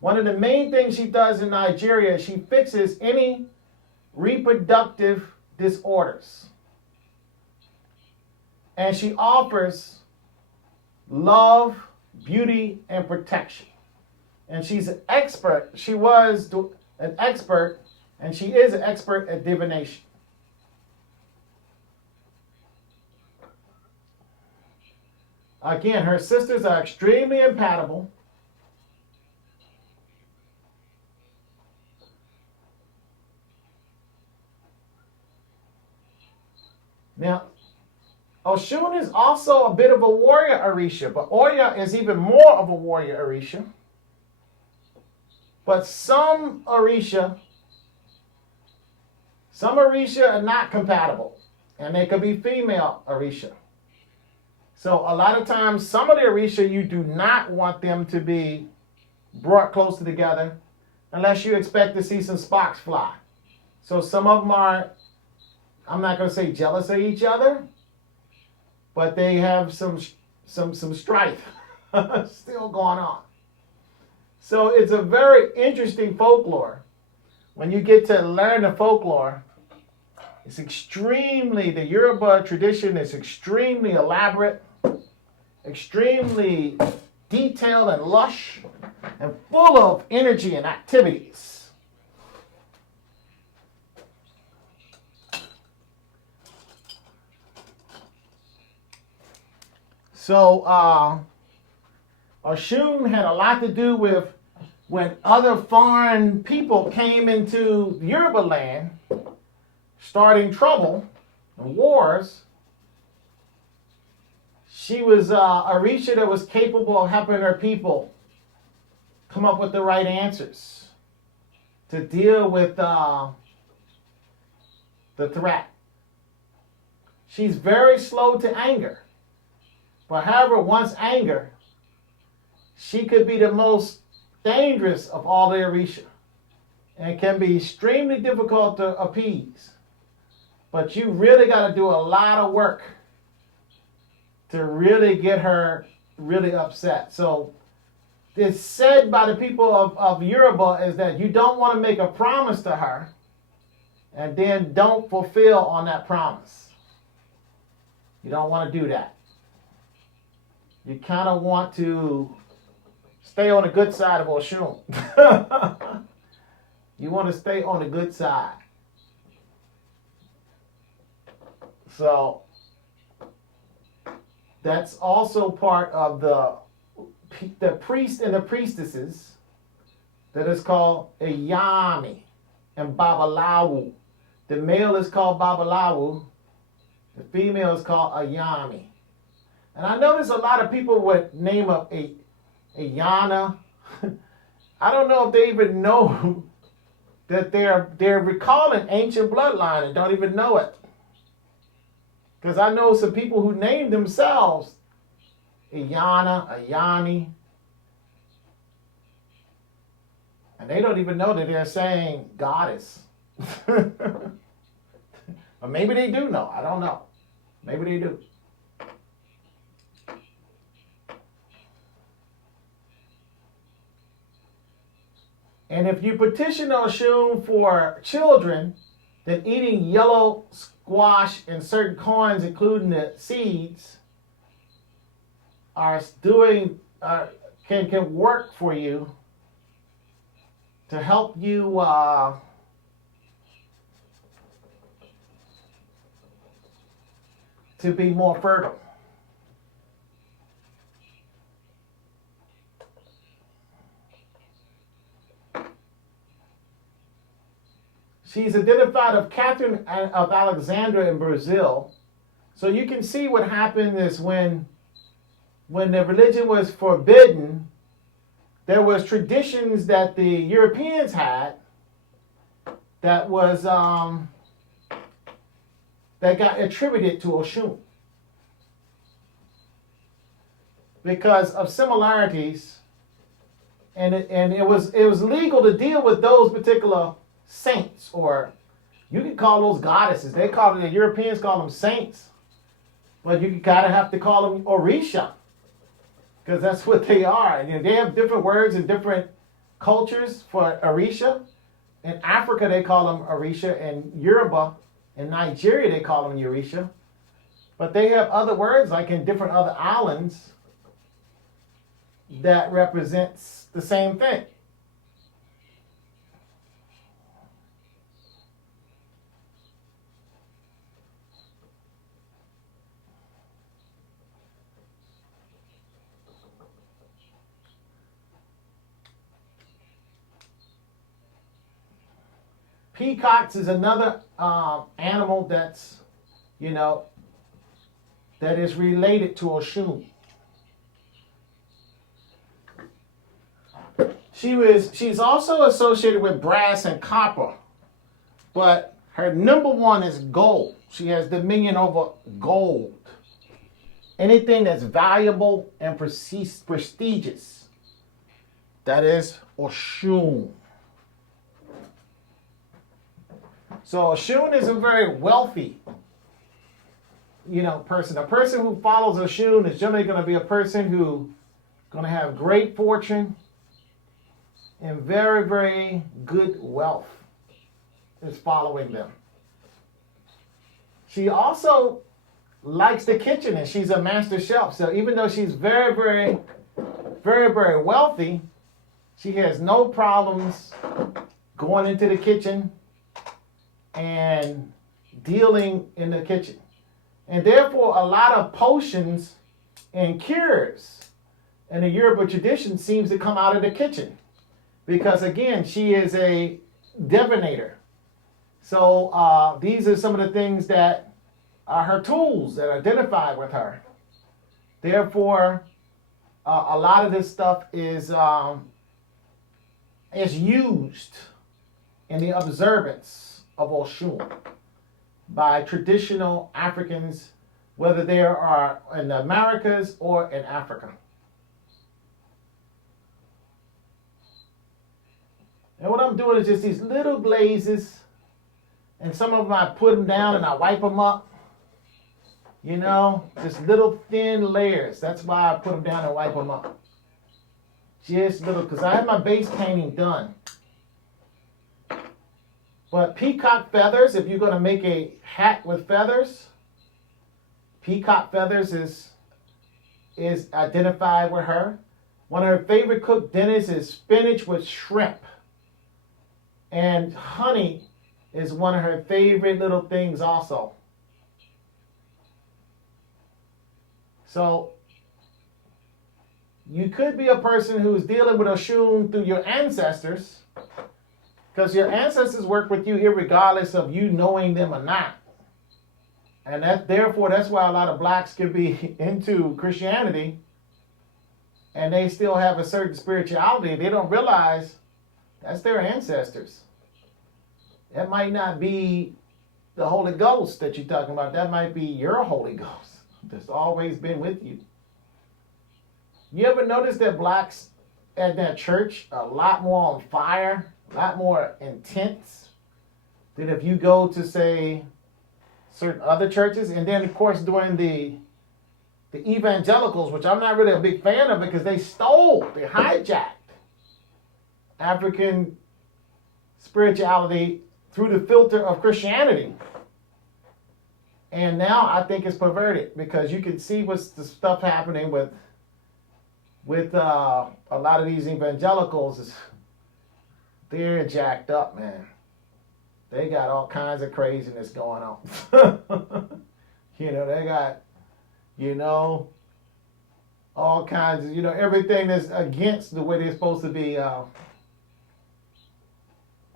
one of the main things she does in Nigeria, she fixes any reproductive disorders. And she offers love, beauty, and protection. And she's an expert. She was an expert, and she is an expert at divination. Again, her sisters are extremely incompatible. Now, Oshun is also a bit of a warrior orisha, but Oya is even more of a warrior orisha. But some orisha are not compatible, and they could be female orisha. So a lot of times, some of the orisha, you do not want them to be brought closer together unless you expect to see some sparks fly. So some of them are, I'm not going to say jealous of each other, but they have some strife still going on. So it's a very interesting folklore. When you get to learn the folklore, it's extremely, the Yoruba tradition is extremely elaborate, extremely detailed and lush, and full of energy and activities. So, Oshun had a lot to do with when other foreign people came into Yoruba land, starting trouble and wars. She was a orisha that was capable of helping her people come up with the right answers to deal with the threat. She's very slow to anger. But however, once anger, she could be the most dangerous of all the orisha. and can be extremely difficult to appease. But you really got to do a lot of work to really get her really upset. So it's said by the people of Yoruba is that you don't want to make a promise to her and then don't fulfill on that promise. You don't want to do that. You kind of want to stay on the good side of Oshun. You want to stay on the good side. So that's also part of the priest and the priestesses that is called a Yami and Babalawu. The male is called Babalawu. The female is called a Yami. And I notice a lot of people would name up a Yana. I don't know if they even know that they're recalling ancient bloodline and don't even know it. Because I know some people who name themselves a Yana, a Yani, and they don't even know that they're saying goddess. Or maybe they do know. I don't know. Maybe they do. And if you petition Oshun for children, then eating yellow squash and certain coins, including the seeds, can work for you to help you to be more fertile. She's identified of Catherine of Alexandria in Brazil. So you can see what happened is when the religion was forbidden, there was traditions that the Europeans had that was that got attributed to Oshun because of similarities, and it was legal to deal with those particular saints, or you could call those goddesses. They call it, the Europeans call them saints, but you gotta have to call them orisha, because that's what they are. And they have different words in different cultures for orisha. In Africa, they call them orisha. In Yoruba, in Nigeria, they call them orisha. But they have other words, like in different other islands, that represents the same thing. Peacocks is another animal that's, that is related to Oshun. She's also associated with brass and copper, but her number one is gold. She has dominion over gold. Anything that's valuable and prestigious, that is Oshun. So Oshun is a very wealthy, person. A person who follows Oshun is generally going to be a person who's going to have great fortune and very, very good wealth is following them. She also likes the kitchen, and she's a master chef. So even though she's very, very, very, very wealthy, she has no problems going into the kitchen and dealing in the kitchen. And therefore, a lot of potions and cures in the Yoruba tradition seems to come out of the kitchen. Because again, she is a divinator. So these are some of the things that are her tools that are identified with her. Therefore, a lot of this stuff is used in the observance of Oshun by traditional Africans, whether they are in the Americas or in Africa. And what I'm doing is just these little glazes, and some of them I put them down and I wipe them up. You know, just little thin layers. That's why I put them down and wipe them up. Just little, because I have my base painting done. But peacock feathers, if you're going to make a hat with feathers, peacock feathers is identified with her. One of her favorite cooked dinners is spinach with shrimp. And honey is one of her favorite little things also. So you could be a person who's dealing with Oshun through your ancestors, because your ancestors work with you irregardless of you knowing them or not. And therefore that's why a lot of blacks can be into Christianity and they still have a certain spirituality. They don't realize that's their ancestors. That might not be the Holy Ghost that you're talking about. That might be your Holy Ghost that's always been with you. You ever notice that blacks at that church are a lot more on fire, a lot more intense than if you go to, say, certain other churches? And then, of course, during the evangelicals, which I'm not really a big fan of because they hijacked African spirituality through the filter of Christianity. And now I think it's perverted because you can see what's the stuff happening with a lot of these evangelicals. They're jacked up, man. They got all kinds of craziness going on. They got, all kinds of, everything that's against the way they're supposed to be. But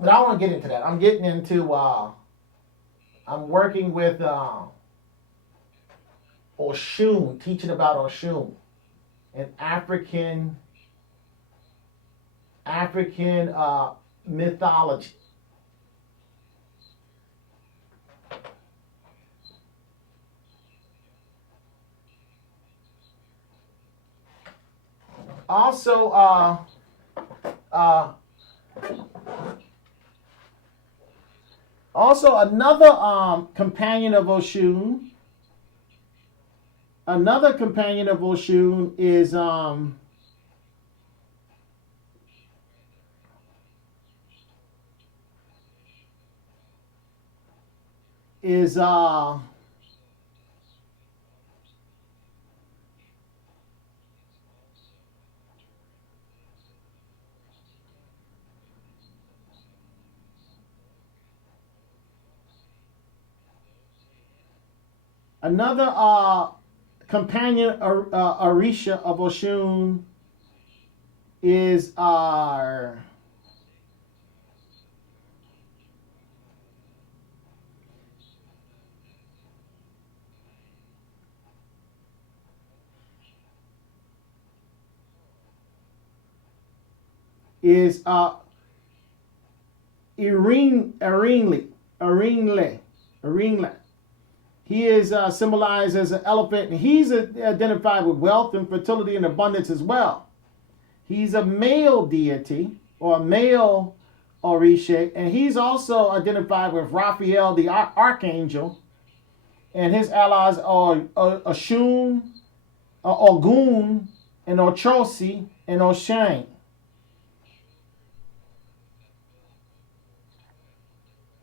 I don't want to get into that. I'm getting into, I'm working with Oshun, teaching about Oshun, and African mythology. Also, another companion of Oshun. Another companion of Oshun is another companion orisha of Oshun is Irinle. He is symbolized as an elephant, and he's identified with wealth and fertility and abundance as well. He's a male deity, or a male orisha, and he's also identified with Raphael, the archangel, and his allies are Oshun, Ogun, and Ochosi, and Oshun.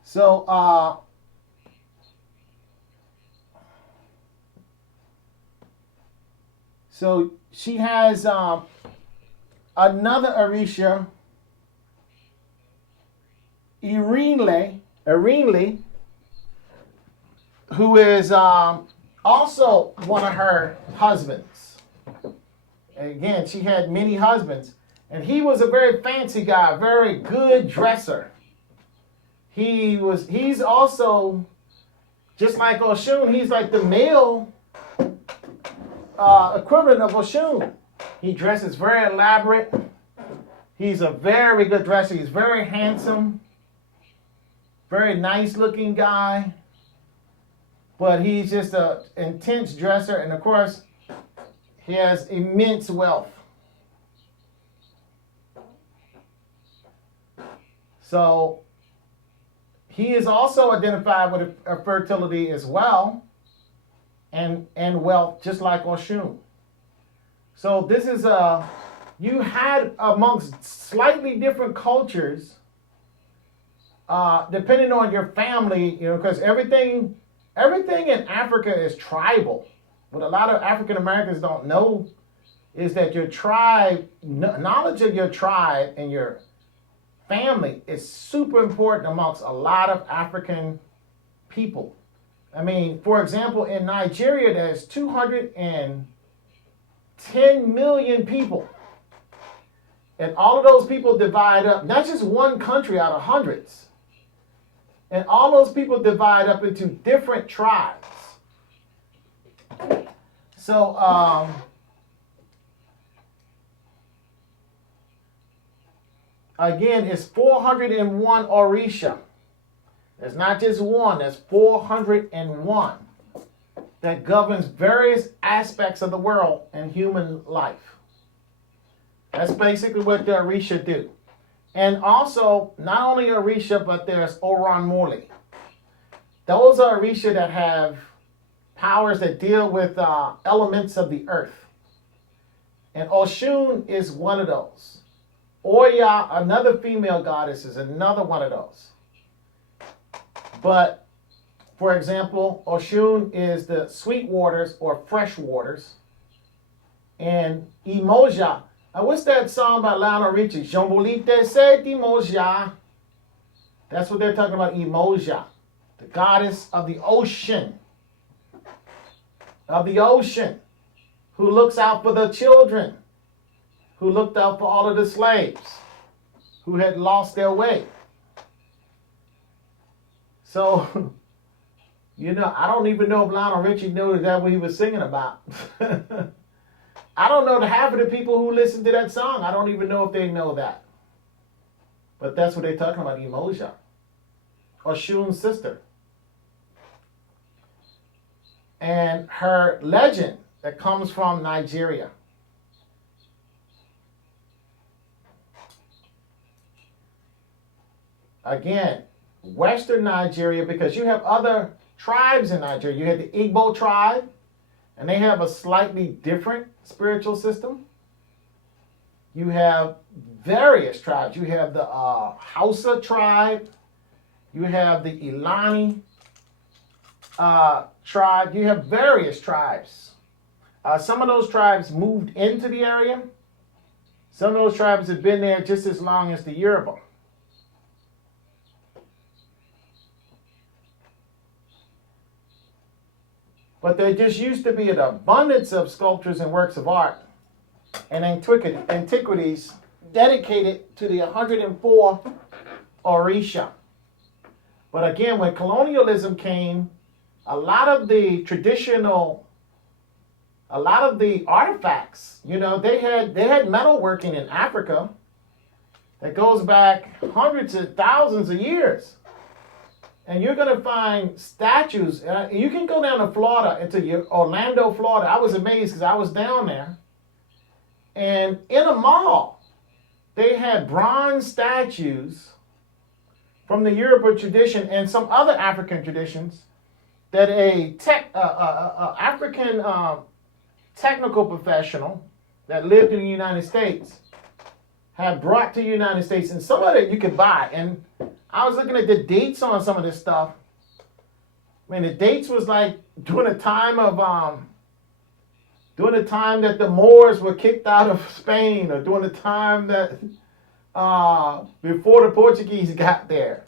So, so she has another orisha, Irinle, who is also one of her husbands. And again, she had many husbands, and he was a very fancy guy, very good dresser. He's also, just like Oshun, he's like the male equivalent of Oshun. He dresses very elaborate. He's a very good dresser. He's very handsome, very nice looking guy. But he's just an intense dresser, and of course, he has immense wealth. So he is also identified with a fertility as well, and wealth, just like Oshun. So this is you had amongst slightly different cultures, depending on your family, because everything in Africa is tribal. What a lot of African Americans don't know is that your tribe, knowledge of your tribe and your family is super important amongst a lot of African people. I mean, for example, in Nigeria, there's 210 million people. And all of those people divide up, not just one country out of hundreds. And all those people divide up into different tribes. So, again, it's 401 orisha. There's not just one, there's 401 that governs various aspects of the world and human life. That's basically what the orisha do. And also, not only orisha, but there's oranmoli. Those are orisha that have powers that deal with elements of the earth. And Oshun is one of those. Oya, another female goddess, is another one of those. But, for example, Oshun is the sweet waters or fresh waters. And Imoja, what's that song by Lionel Richie? Jombolite se Imoja. That's what they're talking about, Imoja, the goddess of the ocean. Of the ocean, who looks out for the children, who looked out for all of the slaves who had lost their way. So, I don't even know if Lionel Richie knew that what he was singing about. I don't know half of the people who listen to that song. I don't even know if they know that. But that's what they're talking about, Imoja, Oshun's sister. And her legend that comes from Nigeria. Again, Western Nigeria, because you have other tribes in Nigeria. You have the Igbo tribe, and they have a slightly different spiritual system. You have various tribes. You have the Hausa tribe. You have the Ilani tribe. You have various tribes. Some of those tribes moved into the area. Some of those tribes have been there just as long as the Yoruba. But there just used to be an abundance of sculptures and works of art and antiquities dedicated to the 104 orisha. But again, when colonialism came, a lot of the artifacts, they had metalworking in Africa that goes back hundreds of thousands of years. And you're going to find statues. You can go down to Florida, into Orlando, Florida. I was amazed because I was down there. And in a mall, they had bronze statues from the Yoruba tradition and some other African traditions that a African technical professional that lived in the United States had brought to the United States. And some of it you could buy. And I was looking at the dates on some of this stuff. I mean, the dates was like during the time that the Moors were kicked out of Spain, or during the time that before the Portuguese got there,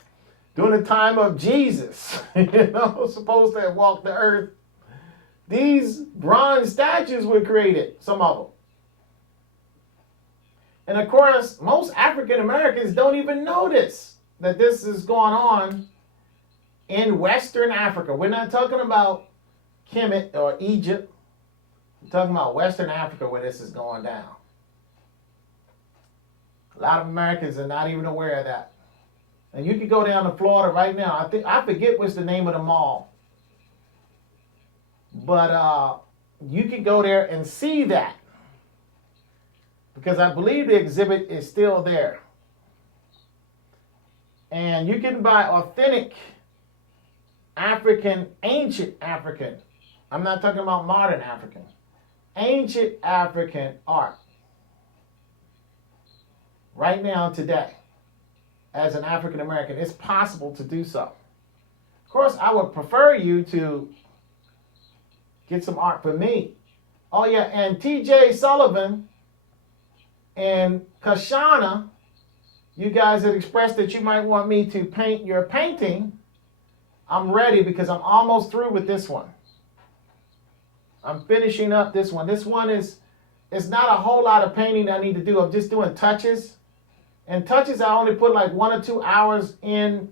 during the time of Jesus, supposed to have walked the earth. These bronze statues were created, some of them. And of course, most African Americans don't even know this, that this is going on in Western Africa. We're not talking about Kemet or Egypt. We're talking about Western Africa where this is going down. A lot of Americans are not even aware of that. And you can go down to Florida right now. I forget what's the name of the mall. But you can go there and see that. Because I believe the exhibit is still there. And you can buy authentic African, ancient African. I'm not talking about modern African. Ancient African art. Right now, today, as an African American, it's possible to do so. Of course, I would prefer you to get some art for me. Oh yeah, and TJ Sullivan and Kashana, you guys had expressed that you might want me to paint your painting. I'm ready because I'm almost through with this one. I'm finishing up this one. This one it's not a whole lot of painting I need to do. I'm just doing touches. And touches, I only put like 1 or 2 hours in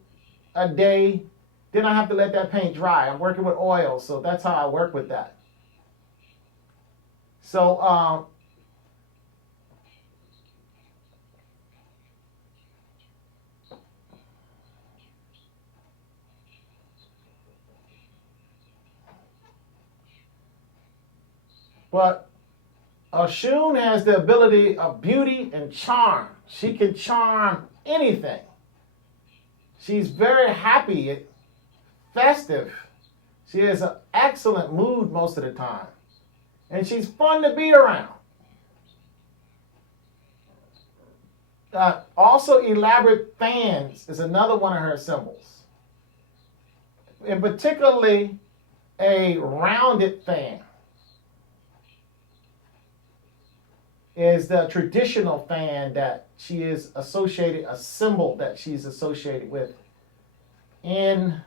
a day. Then I have to let that paint dry. I'm working with oil, so that's how I work with that. So, but Oshun has the ability of beauty and charm. She can charm anything. She's very happy, festive. She has an excellent mood most of the time. And she's fun to be around. Also, elaborate fans is another one of her symbols. And particularly a rounded fan is the traditional fan that she is associated, a symbol that she's associated with in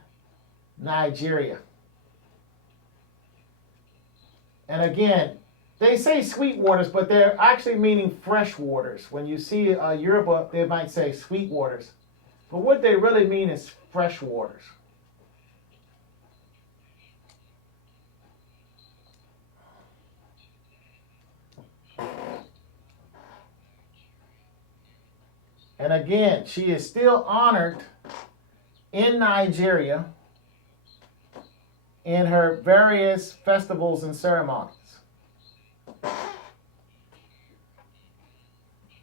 Nigeria. And again, they say sweet waters, but they're actually meaning fresh waters. When you see Yoruba, they might say sweet waters. But what they really mean is fresh waters. And again, she is still honored in Nigeria in her various festivals and ceremonies.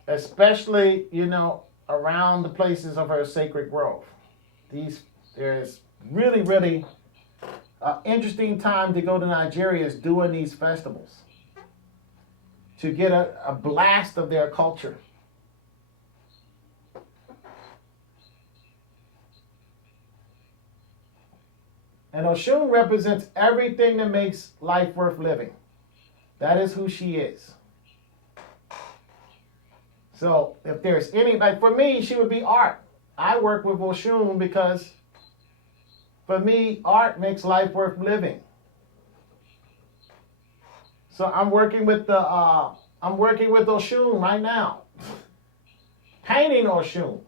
Especially, around the places of her sacred grove. There's really interesting time to go to Nigeria is doing these festivals to get a blast of their culture. And Oshun represents everything that makes life worth living. That is who she is. So if there's any, like for me, she would be art. I work with Oshun because for me, art makes life worth living. So I'm working with Oshun right now. Painting Oshun.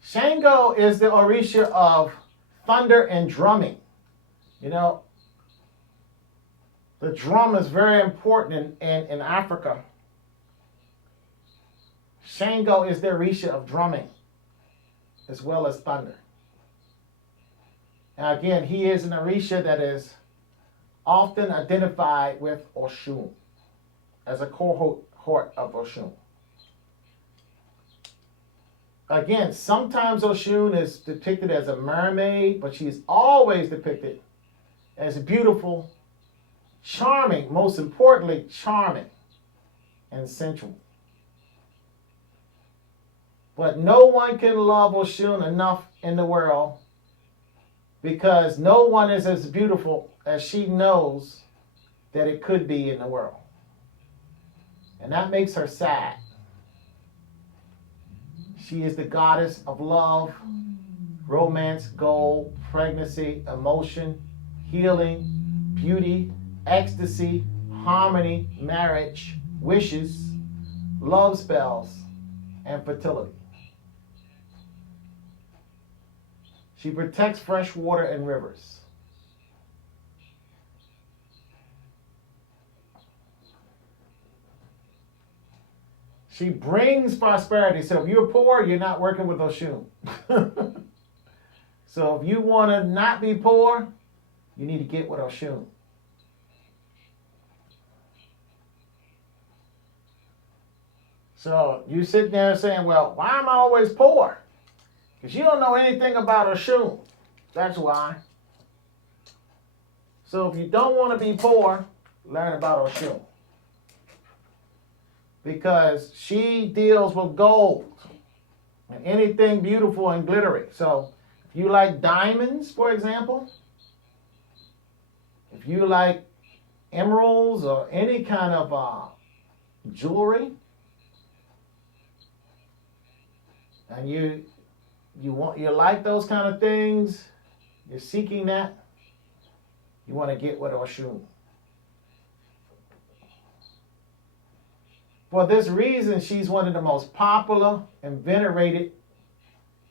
Shango is the orisha of thunder and drumming. The drum is very important in Africa. Shango is the orisha of drumming as well as thunder. And again, he is an orisha that is often identified with Oshun as a cohort of Oshun. Again, sometimes Oshun is depicted as a mermaid, but she is always depicted as beautiful, charming, most importantly, charming and sensual. But no one can love Oshun enough in the world because no one is as beautiful as she knows that it could be in the world. And that makes her sad. She is the goddess of love, romance, gold, pregnancy, emotion, healing, beauty, ecstasy, harmony, marriage, wishes, love spells, and fertility. She protects fresh water and rivers. She brings prosperity. So if you're poor, you're not working with Oshun. So if you want to not be poor, you need to get with Oshun. So you sitting there saying, well, why am I always poor? Because you don't know anything about Oshun. That's why. So if you don't want to be poor, learn about Oshun. Because she deals with gold and anything beautiful and glittery. So if you like diamonds, for example, if you like emeralds or any kind of jewelry, and you like those kind of things, you're seeking that, you want to get with Oshun. For this reason, she's one of the most popular and venerated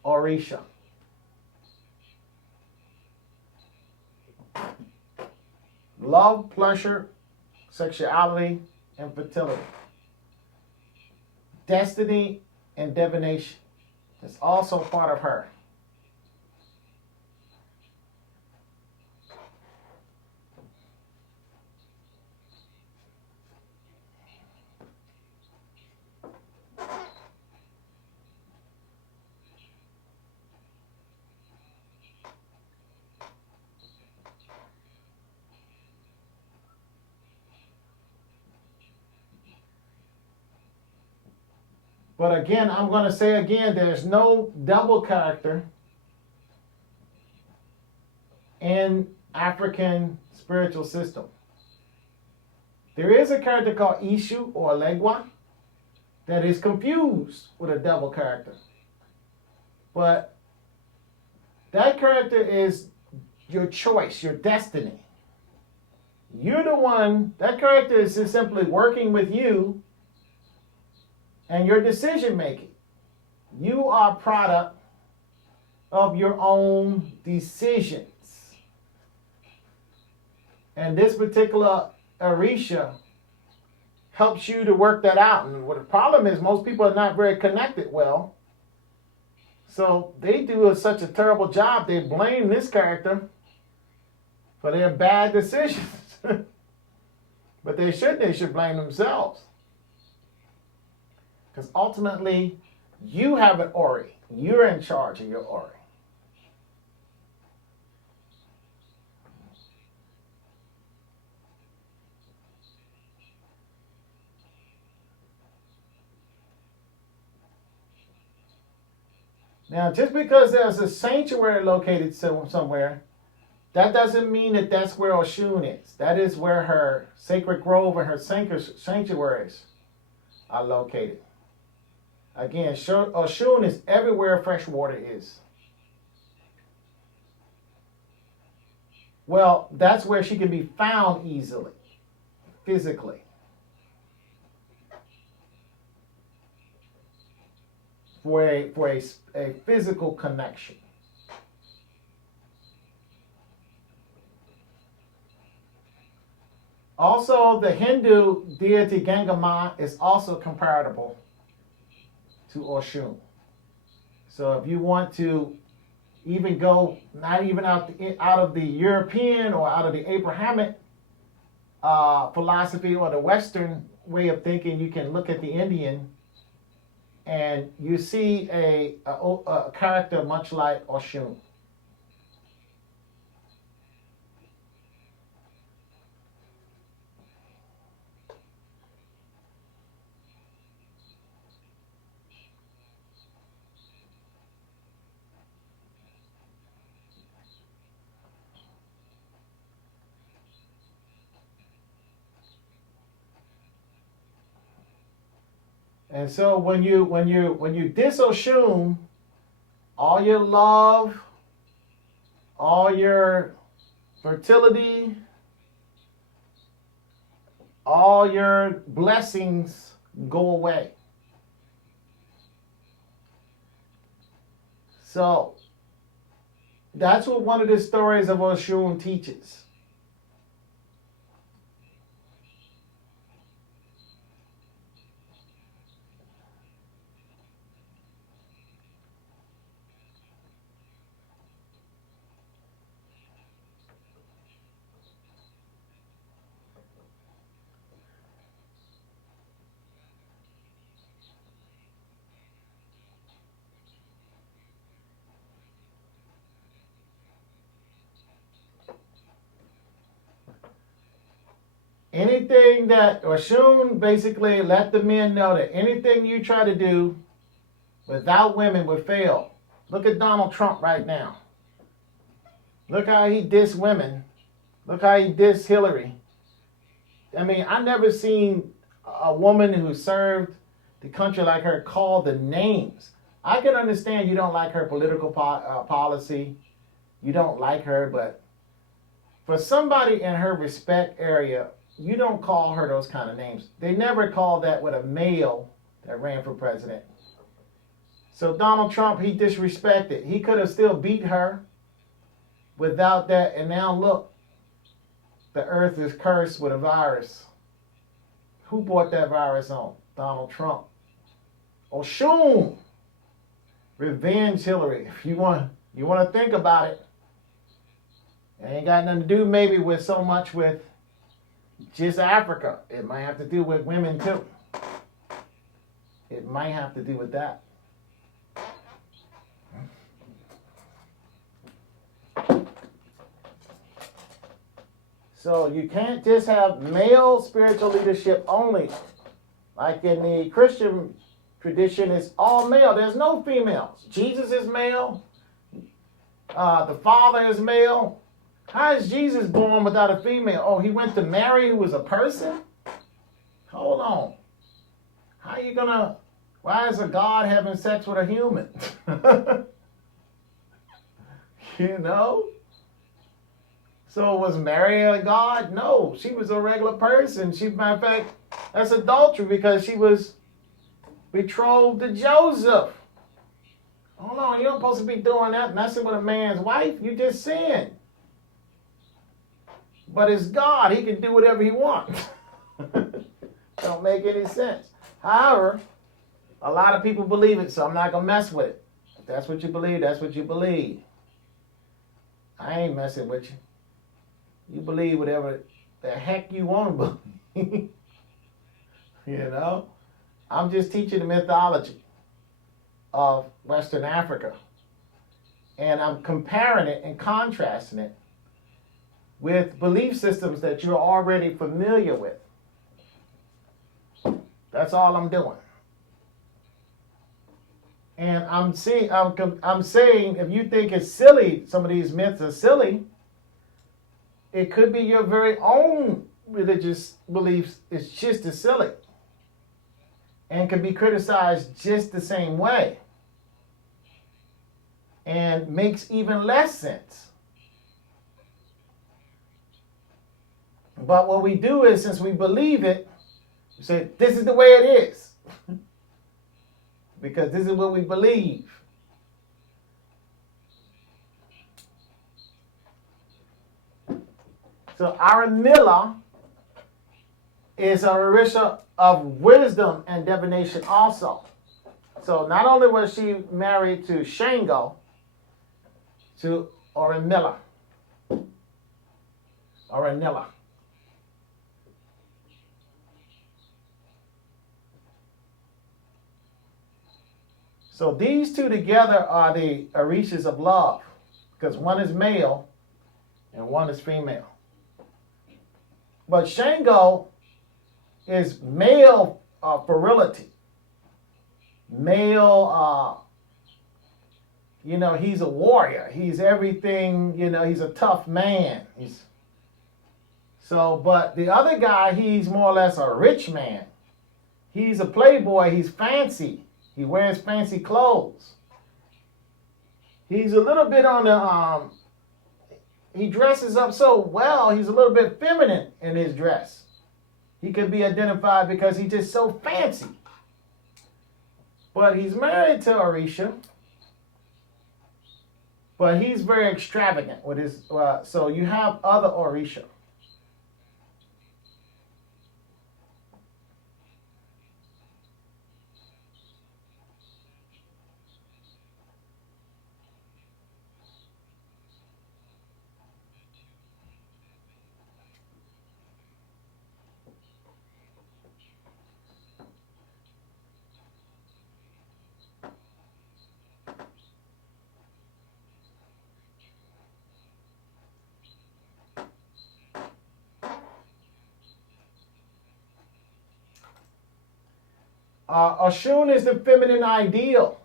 orisha. Love, pleasure, sexuality, and fertility. Destiny and divination is also part of her. But again, I'm going to say again, there's no double character in African spiritual system. There is a character called Ishu or Legwa that is confused with a double character. But that character is your choice, your destiny. You're the one, that character is just simply working with you and your decision making. You are a product of your own decisions. And this particular Orisha helps you to work that out. And what the problem is, most people are not very connected well. So they do such a terrible job, they blame this character for their bad decisions. But they should blame themselves. Because ultimately, you have an Ori. You're in charge of your Ori. Now, just because there's a sanctuary located somewhere, that doesn't mean that that's where Oshun is. That is where her sacred grove and her sanctuaries are located. Again, Oshun is everywhere fresh water is. Well, that's where she can be found easily, physically. For a physical connection. Also, the Hindu deity Gangama is also comparable to Oshun. So if you want to even go, not even out of the European or out of the Abrahamic philosophy or the Western way of thinking, you can look at the Indian and you see a character much like Oshun. And so when you diss Oshun, all your love, all your fertility, all your blessings go away. So that's what one of the stories of Oshun teaches. anything that Oshun basically let the men know that anything you try to do without women would fail. Look at Donald Trump right now. Look how he dissed women. Look how he dissed Hillary. I mean, I never seen a woman who served the country like her called the names. I can understand you don't like her political policy. You don't like her, but for somebody in her respect area, you don't call her those kind of names. They never called that with a male that ran for president. So Donald Trump, he disrespected. He could have still beat her without that. And now look, the earth is cursed with a virus. Who brought that virus on? Donald Trump. Oshun. Revenge Hillary. If you want to think about it. It ain't got nothing to do maybe with so much with just Africa. It might have to do with women too. It might have to do with that. So you can't just have male spiritual leadership only. Like in the Christian tradition, it's all male. There's no females. Jesus is male. The Father is male. How is Jesus born without a female? Oh, he went to Mary, who was a person? Hold on. How are you gonna... Why is a God having sex with a human? You know? So was Mary a God? No, she was a regular person. Matter of fact, that's adultery because she was betrothed to Joseph. Hold on, you're not supposed to be doing that, messing with a man's wife. You just sinned. But it's God. He can do whatever he wants. Don't make any sense. However, a lot of people believe it, so I'm not going to mess with it. If that's what you believe, that's what you believe. I ain't messing with you. You believe whatever the heck you want to believe. You know? I'm just teaching the mythology of Western Africa. And I'm comparing it and contrasting it with belief systems that you're already familiar with. That's all I'm doing. And I'm saying if you think it's silly, some of these myths are silly, it could be your very own religious beliefs. It's just as silly and can be criticized just the same way and makes even less sense. But what we do is, since we believe it, we say, this is the way it is. Because this is what we believe. So Aramilla is a orisha of wisdom and divination also. So not only was she married to Shango, to Aramilla. So these two together are the orishas of love, because one is male and one is female. But Shango is male virility. Male, he's a warrior. He's everything, he's a tough man. But the other guy, he's more or less a rich man. He's a playboy. He's fancy. He wears fancy clothes. He's a little bit on the, he dresses up so well, he's a little bit feminine in his dress. He could be identified because he's just so fancy. But he's married to Orisha. But he's very extravagant with his, so you have other Orisha. Oshun is the feminine ideal.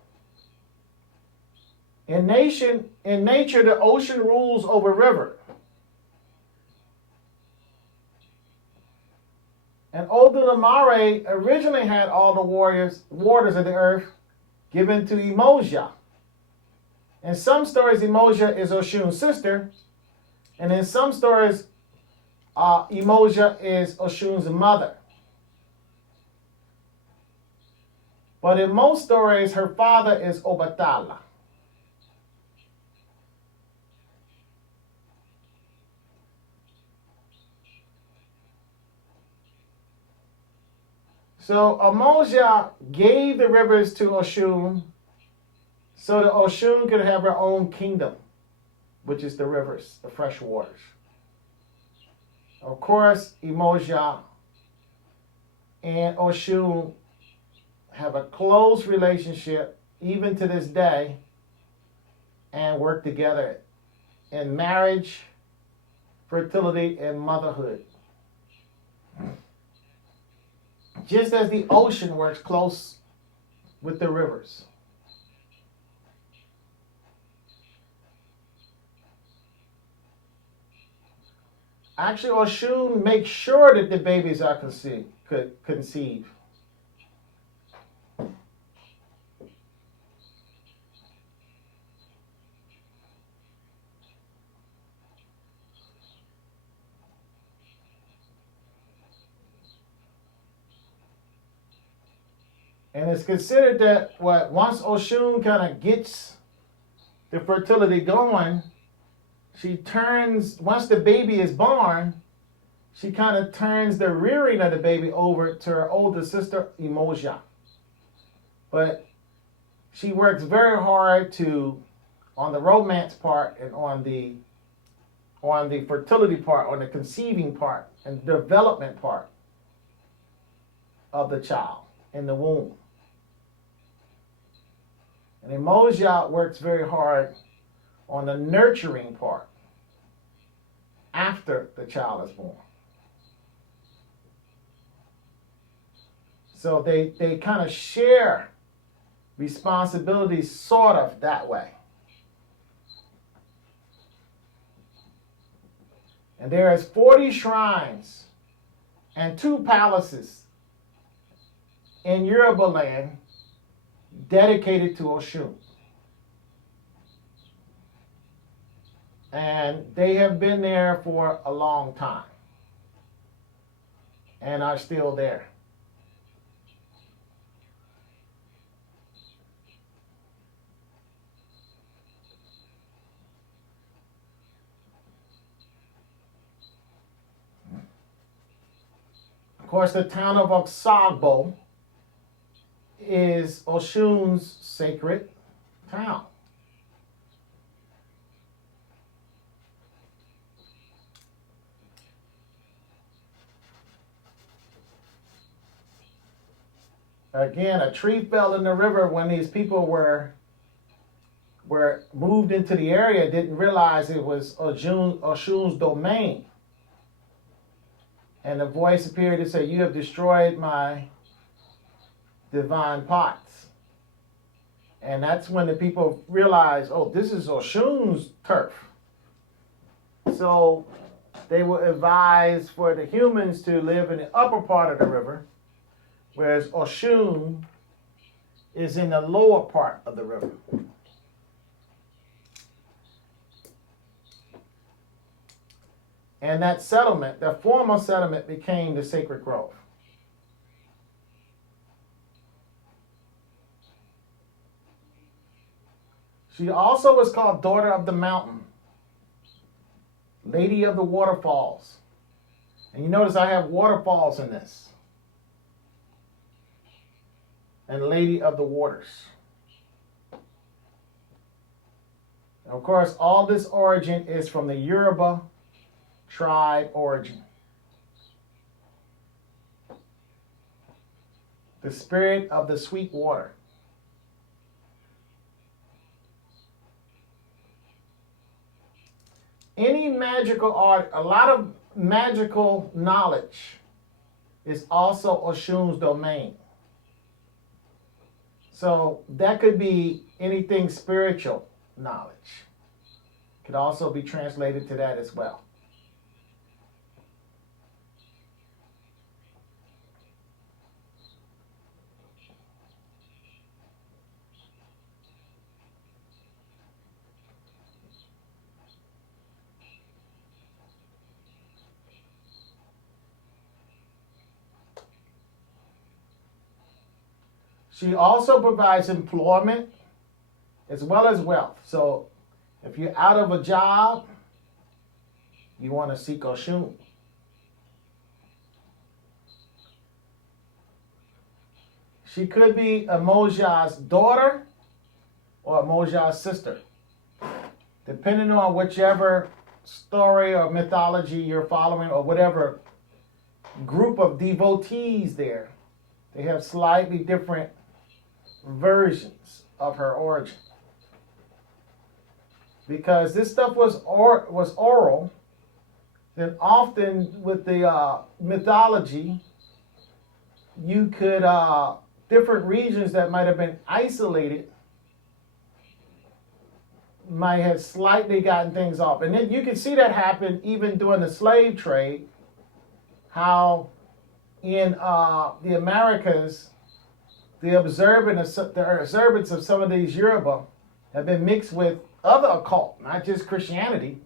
In nature, the ocean rules over river. And Oludumare originally had all the waters of the earth given to Emoja. In some stories, Emoja is Oshun's sister, and in some stories, Emoja is Oshun's mother. But in most stories, her father is Obatala. So Emoja gave the rivers to Oshun so that Oshun could have her own kingdom, which is the rivers, the fresh waters. Of course, Emoja and Oshun have a close relationship even to this day and work together in marriage, fertility, and motherhood. Just as the ocean works close with the rivers. Actually, Oshun makes sure that the babies are conceived. And it's considered that once Oshun kind of gets the fertility going, she turns, once the baby is born, she kind of turns the rearing of the baby over to her older sister, Emoja. But she works very hard on the romance part and on the fertility part, on the conceiving part, and development part of the child in the womb. And Emoja works very hard on the nurturing part after the child is born. So they kind of share responsibilities sort of that way. And there is 40 shrines and 2 palaces in Yoruba land dedicated to Oshun. And they have been there for a long time and are still there. Of course, the town of Oksagbo is Oshun's sacred town. Again, a tree fell in the river when these people were moved into the area, didn't realize it was Oshun's domain. And the voice appeared to say, "You have destroyed my divine pots." And that's when the people realized, oh, this is Oshun's turf. So they were advised for the humans to live in the upper part of the river, whereas Oshun is in the lower part of the river. And that settlement, the former settlement, became the sacred grove. She also was called Daughter of the Mountain, Lady of the Waterfalls. And you notice I have waterfalls in this. And Lady of the Waters. And of course, all this origin is from the Yoruba tribe origin. The spirit of the sweet water. Any magical art, a lot of magical knowledge is also Oshun's domain. So that could be anything spiritual knowledge. Could also be translated to that as well. She also provides employment as well as wealth. So if you're out of a job, you want to seek Oshun. She could be a Moja's daughter or a Moja's sister, depending on whichever story or mythology you're following or whatever group of devotees there. They have slightly different versions of her origin. Because this stuff was oral, then often with the mythology, you could, different regions that might have been isolated might have slightly gotten things off. And then you can see that happen even during the slave trade, how in the Americas, the observance of some of these Yoruba have been mixed with other occult, not just Christianity,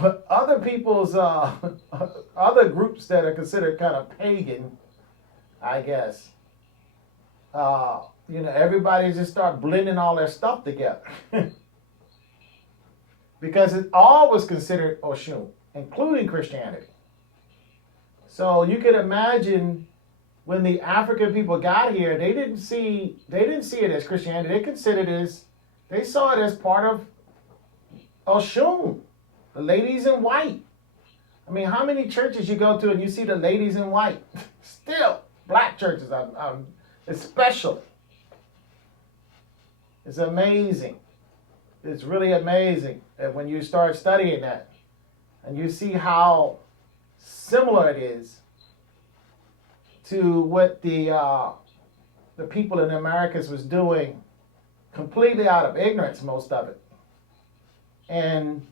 but other people's, other groups that are considered kind of pagan, I guess. Everybody just start blending all their stuff together. Because it all was considered Oshun, including Christianity. So you can imagine when the African people got here, they didn't see it as Christianity. They saw it as part of Oshun, the ladies in white. I mean, how many churches you go to and you see the ladies in white? Still, black churches, especially. It's amazing. It's really amazing that when you start studying that and you see how similar it is to what the people in the Americas was doing, completely out of ignorance, most of it, and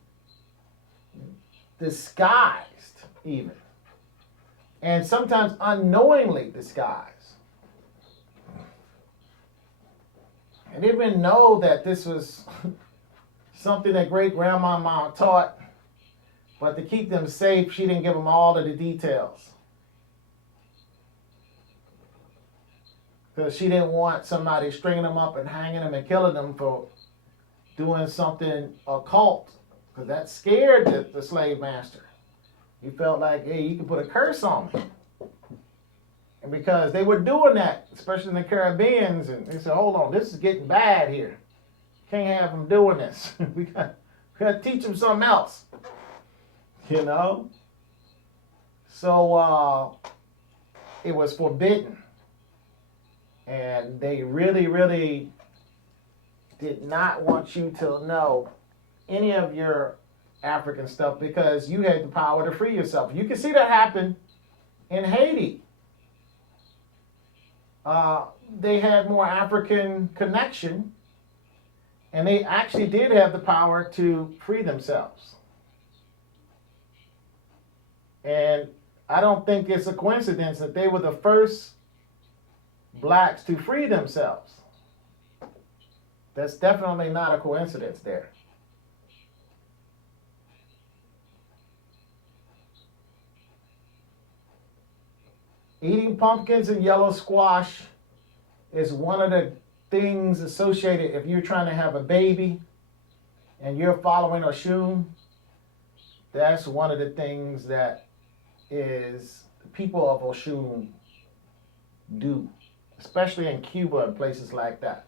disguised even, and sometimes unknowingly disguised. I didn't even know that this was something that great-grandmama taught, but to keep them safe, she didn't give them all of the details. Because she didn't want somebody stringing them up and hanging them and killing them for doing something occult. Because that scared the slave master. He felt like, hey, you can put a curse on me. And because they were doing that, especially in the Caribbeans, and they said, hold on, this is getting bad here. Can't have them doing this. we got to teach them something else. So it was forbidden. And they really, really did not want you to know any of your African stuff because you had the power to free yourself. You can see that happen in Haiti. They had more African connection, and they actually did have the power to free themselves. And I don't think it's a coincidence that they were the first blacks to free themselves. That's definitely not a coincidence there. Eating pumpkins and yellow squash is one of the things associated if you're trying to have a baby and you're following Oshun. That's one of the things that is the people of Oshun do, especially in Cuba and places like that.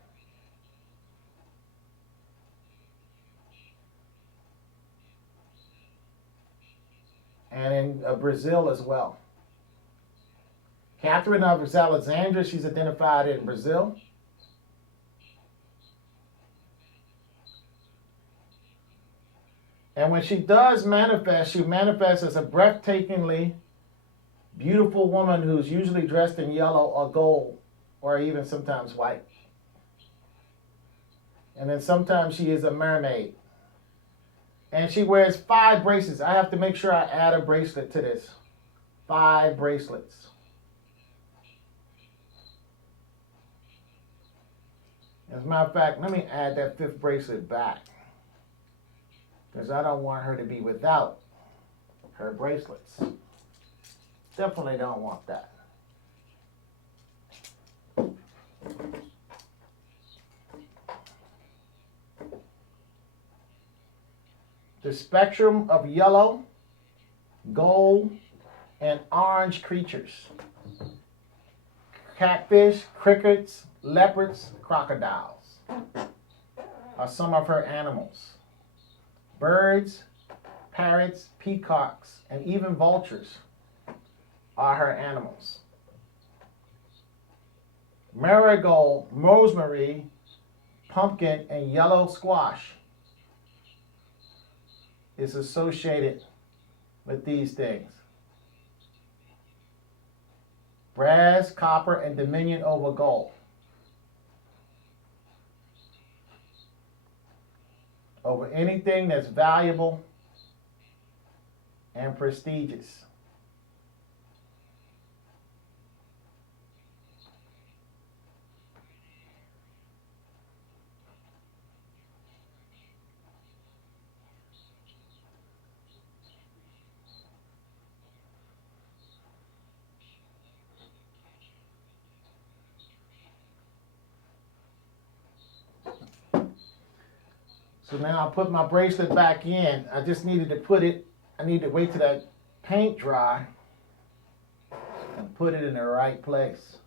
And in Brazil as well. Catherine of Alexandria, she's identified in Brazil. And when she does manifest, she manifests as a breathtakingly beautiful woman who's usually dressed in yellow or gold, or even sometimes white. And then sometimes she is a mermaid. And she wears 5 bracelets. I have to make sure I add a bracelet to this. 5 bracelets. As a matter of fact, let me add that 5th bracelet back. Because I don't want her to be without her bracelets. Definitely don't want that. The spectrum of yellow, gold, and orange creatures. Catfish, crickets, leopards, crocodiles are some of her animals. Birds, parrots, peacocks, and even vultures are her animals. Marigold, rosemary, pumpkin, and yellow squash is associated with these things. Brass, copper, and dominion over gold. Over anything that's valuable and prestigious. So now I'll put my bracelet back in. I just needed to put it, I need to wait till that paint dry and put it in the right place.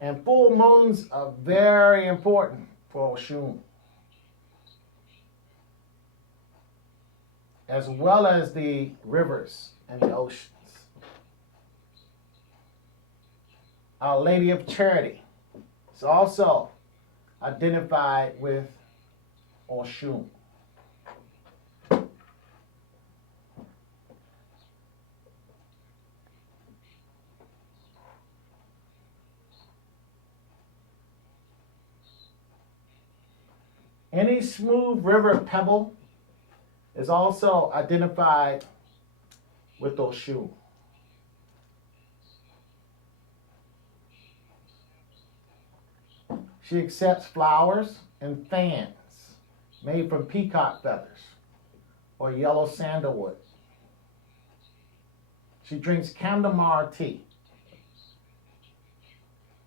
And full moons are very important for Oshun, as well as the rivers and the oceans. Our Lady of Charity is also identified with Oshun. Any smooth river pebble is also identified with Oshun. She accepts flowers and fans made from peacock feathers or yellow sandalwood. She drinks chamomile tea.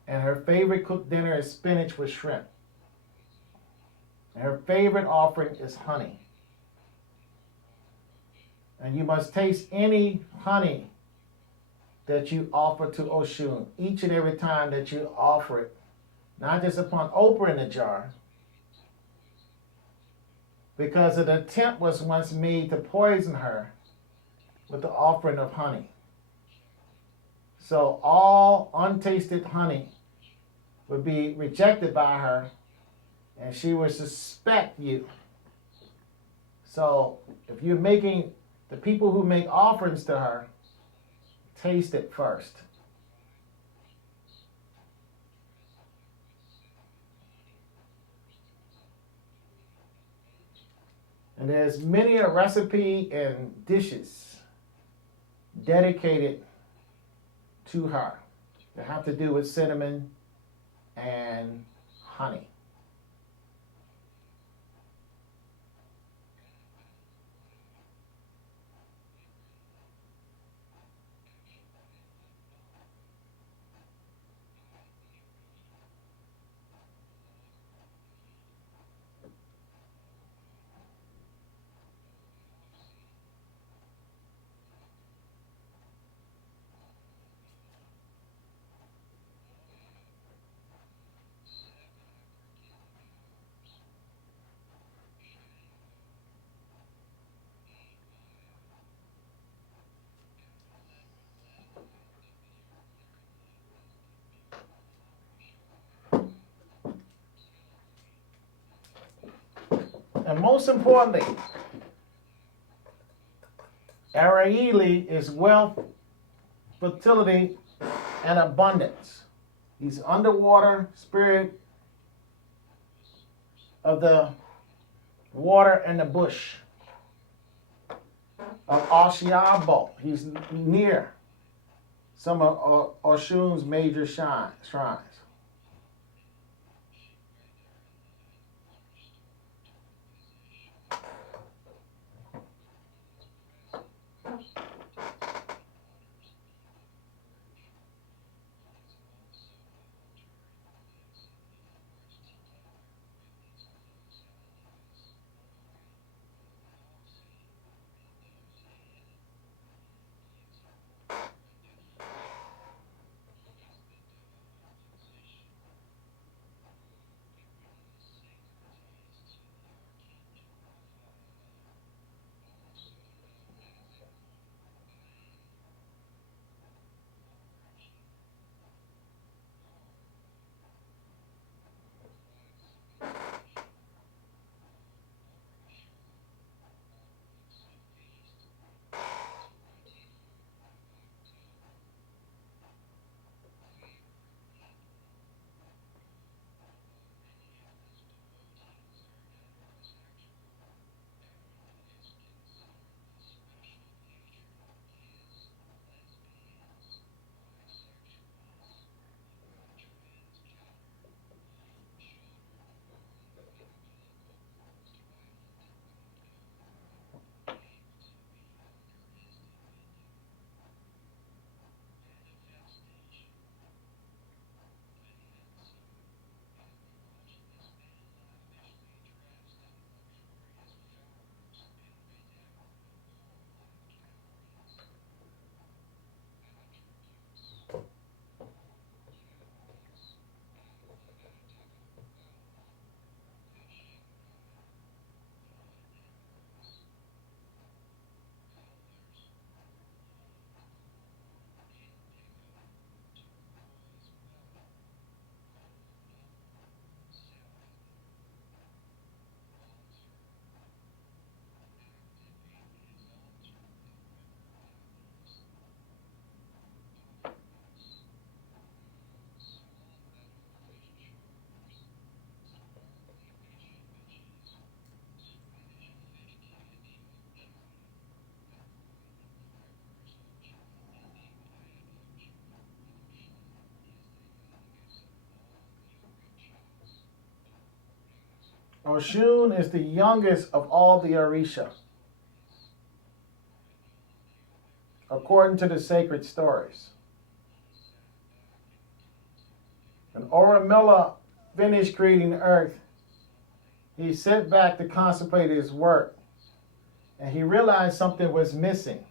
And her favorite cooked dinner is spinach with shrimp. And her favorite offering is honey. And you must taste any honey that you offer to Oshun each and every time that you offer it. Not just upon opening the jar, because an attempt was once made to poison her with the offering of honey. So all untasted honey would be rejected by her, and she would suspect you. So if you're making, the people who make offerings to her, taste it first. And there's many a recipe and dishes dedicated to her that have to do with cinnamon and honey. And most importantly, Araili is wealth fertility, and abundance. He's underwater spirit of the water and the bush of Oshiabo. He's near some of Oshun's major shrines. Oshun is the youngest of all the orishas, according to the sacred stories. When Orunmila finished creating the earth, he sat back to contemplate his work, and he realized something was missing: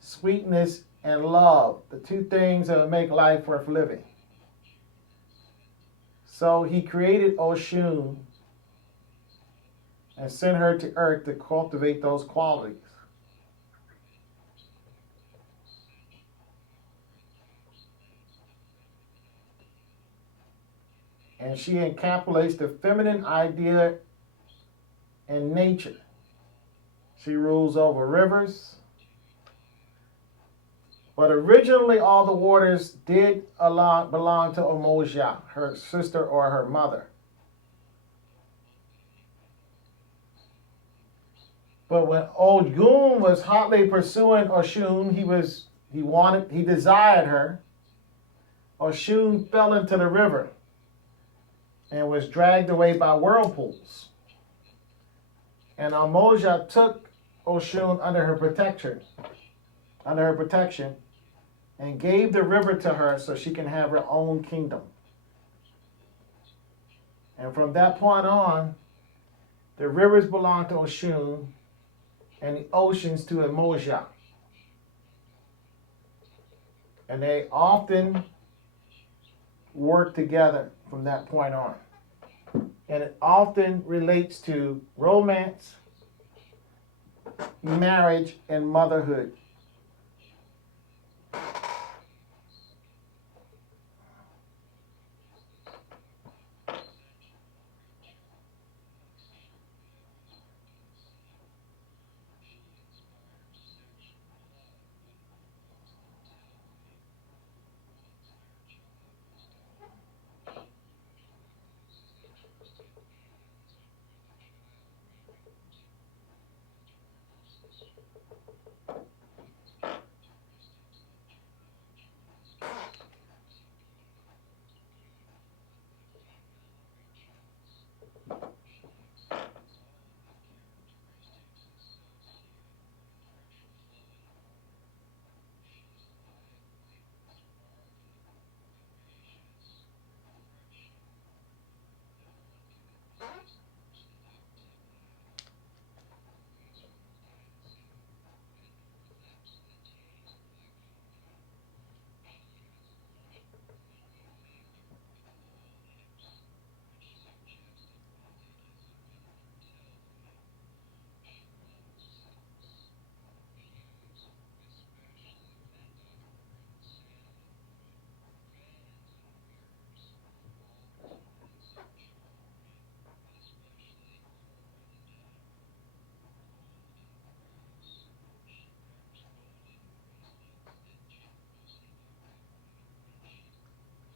sweetness and love, the two things that would make life worth living. So he created Oshun and sent her to earth to cultivate those qualities. And she encapsulates the feminine idea in nature. She rules over rivers. But originally, all the waters did belong to Omoja, her sister or her mother. But when Ogun was hotly pursuing Oshun, he desired her. Oshun fell into the river and was dragged away by whirlpools. And Omoja took Oshun under her protection, and gave the river to her so she can have her own kingdom. And from that point on, the rivers belong to Oshun and the oceans to Omoja. And they often work together from that point on. And it often relates to romance, marriage, and motherhood.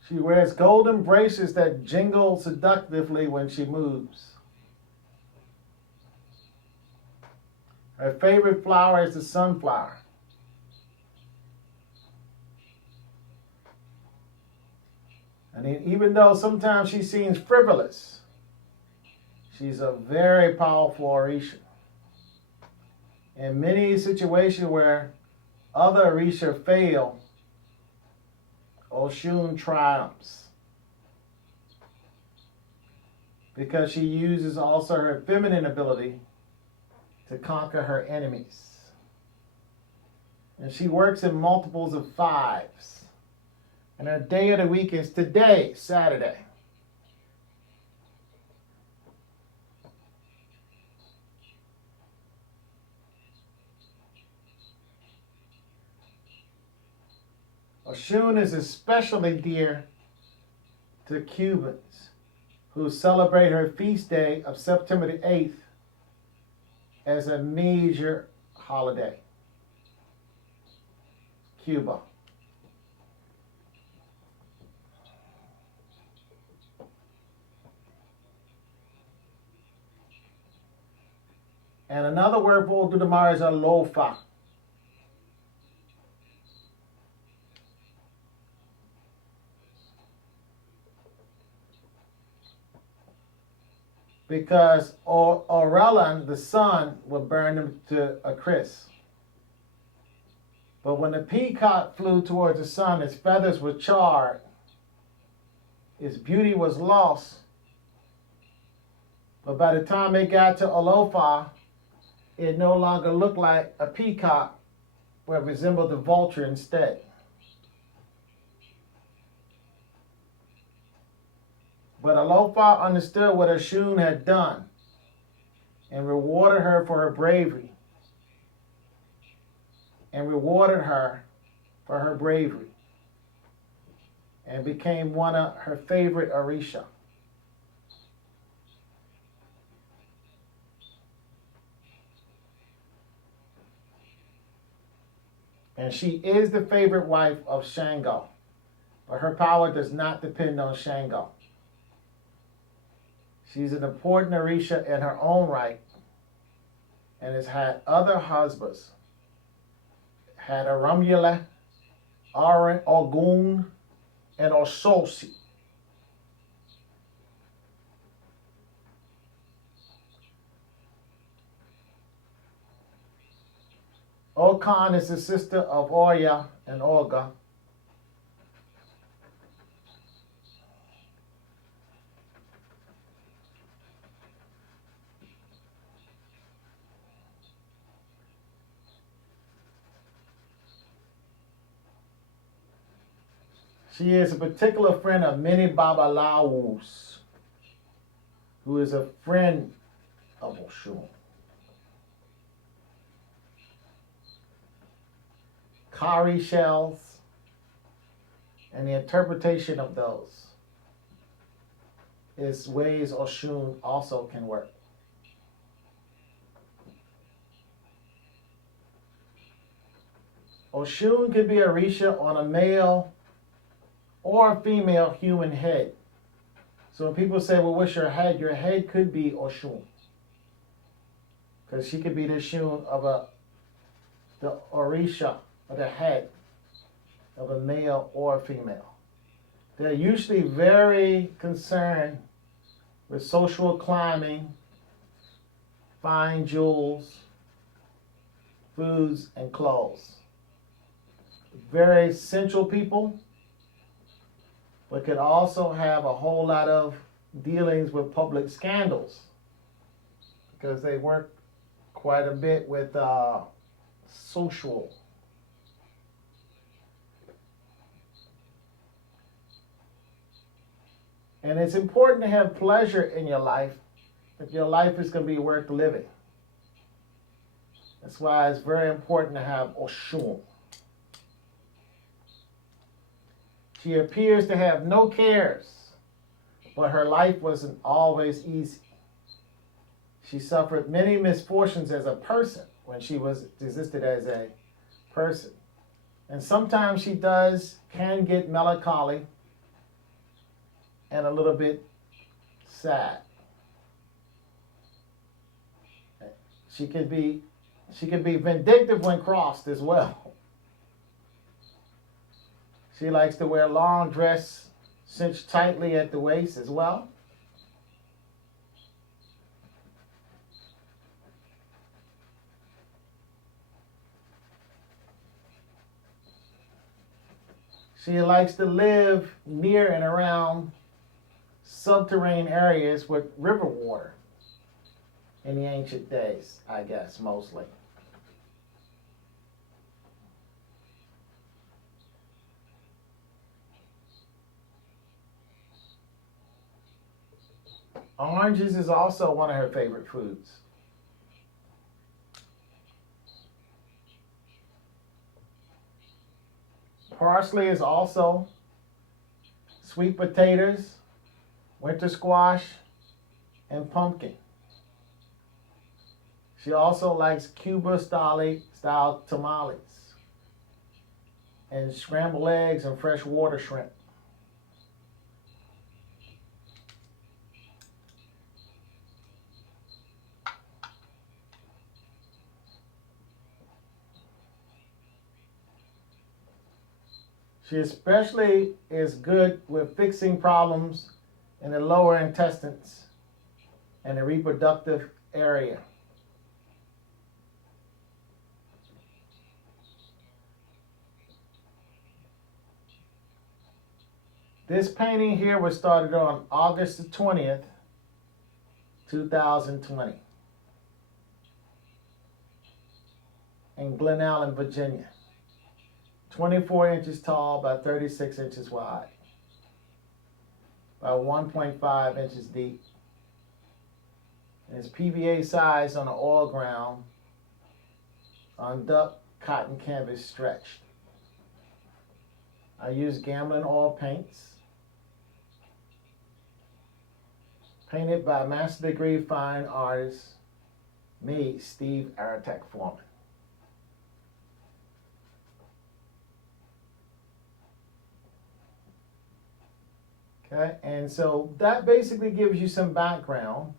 She wears golden bracelets that jingle seductively when she moves. Her favorite flower is the sunflower. And even though sometimes she seems frivolous, she's a very powerful orisha. In many situations where other orisha fail, Oshun triumphs because she uses also her feminine ability to conquer her enemies. And she works in multiples of fives. And her day of the week is today, Saturday. Oshun is especially dear to Cubans who celebrate her feast day of September the 8th as a major holiday. Cuba. And another word for Oludumare is alofa. Because Orellan, the sun, would burn him to a crisp. But when the peacock flew towards the sun, its feathers were charred. Its beauty was lost. But by the time it got to Alofa, it no longer looked like a peacock, but resembled a vulture instead. But Alofa understood what Oshun had done and rewarded her for her bravery. And rewarded her for her bravery. And became one of her favorite orisha. And she is the favorite wife of Shango. But her power does not depend on Shango. She's an important orisha in her own right and has had other husbands. Had Aramula, Aaron, Ogun, and Ososi. Okan is the sister of Oya and Olga. She is a particular friend of many Babalawus, who is a friend of Oshun. Cowrie shells, and the interpretation of those is ways Oshun also can work. Oshun can be a orisha on a male or a female human head. So when people say, well, what's your head could be Oshun. Because she could be the Oshun of a the orisha, or the head of a male or female. They're usually very concerned with social climbing, fine jewels, foods, and clothes. Very sensual people, but could also have a whole lot of dealings with public scandals because they work quite a bit with social. And it's important to have pleasure in your life if your life is going to be worth living. That's why it's very important to have Oshun. She appears to have no cares, but her life wasn't always easy. She suffered many misfortunes as a person when she existed as a person. And sometimes she can get melancholy and a little bit sad. She could be vindictive when crossed as well. She likes to wear a long dress cinched tightly at the waist as well. She likes to live near and around subterranean areas with river water in the ancient days, I guess, mostly. Oranges is also one of her favorite foods. Parsley is also sweet potatoes, winter squash, and pumpkin. She also likes Cuba style tamales and scrambled eggs and freshwater shrimp. She especially is good with fixing problems in the lower intestines and the reproductive area. This painting here was started on August the 20th, 2020 in Glen Allen, Virginia. 24 inches tall by 36 inches wide by 1.5 inches deep. And it's PVA sized on an oil ground on duck cotton canvas stretched. I use Gamblin Oil Paints, painted by master degree fine artist, me, Steve Irrahatek Foreman. Okay, and so that basically gives you some background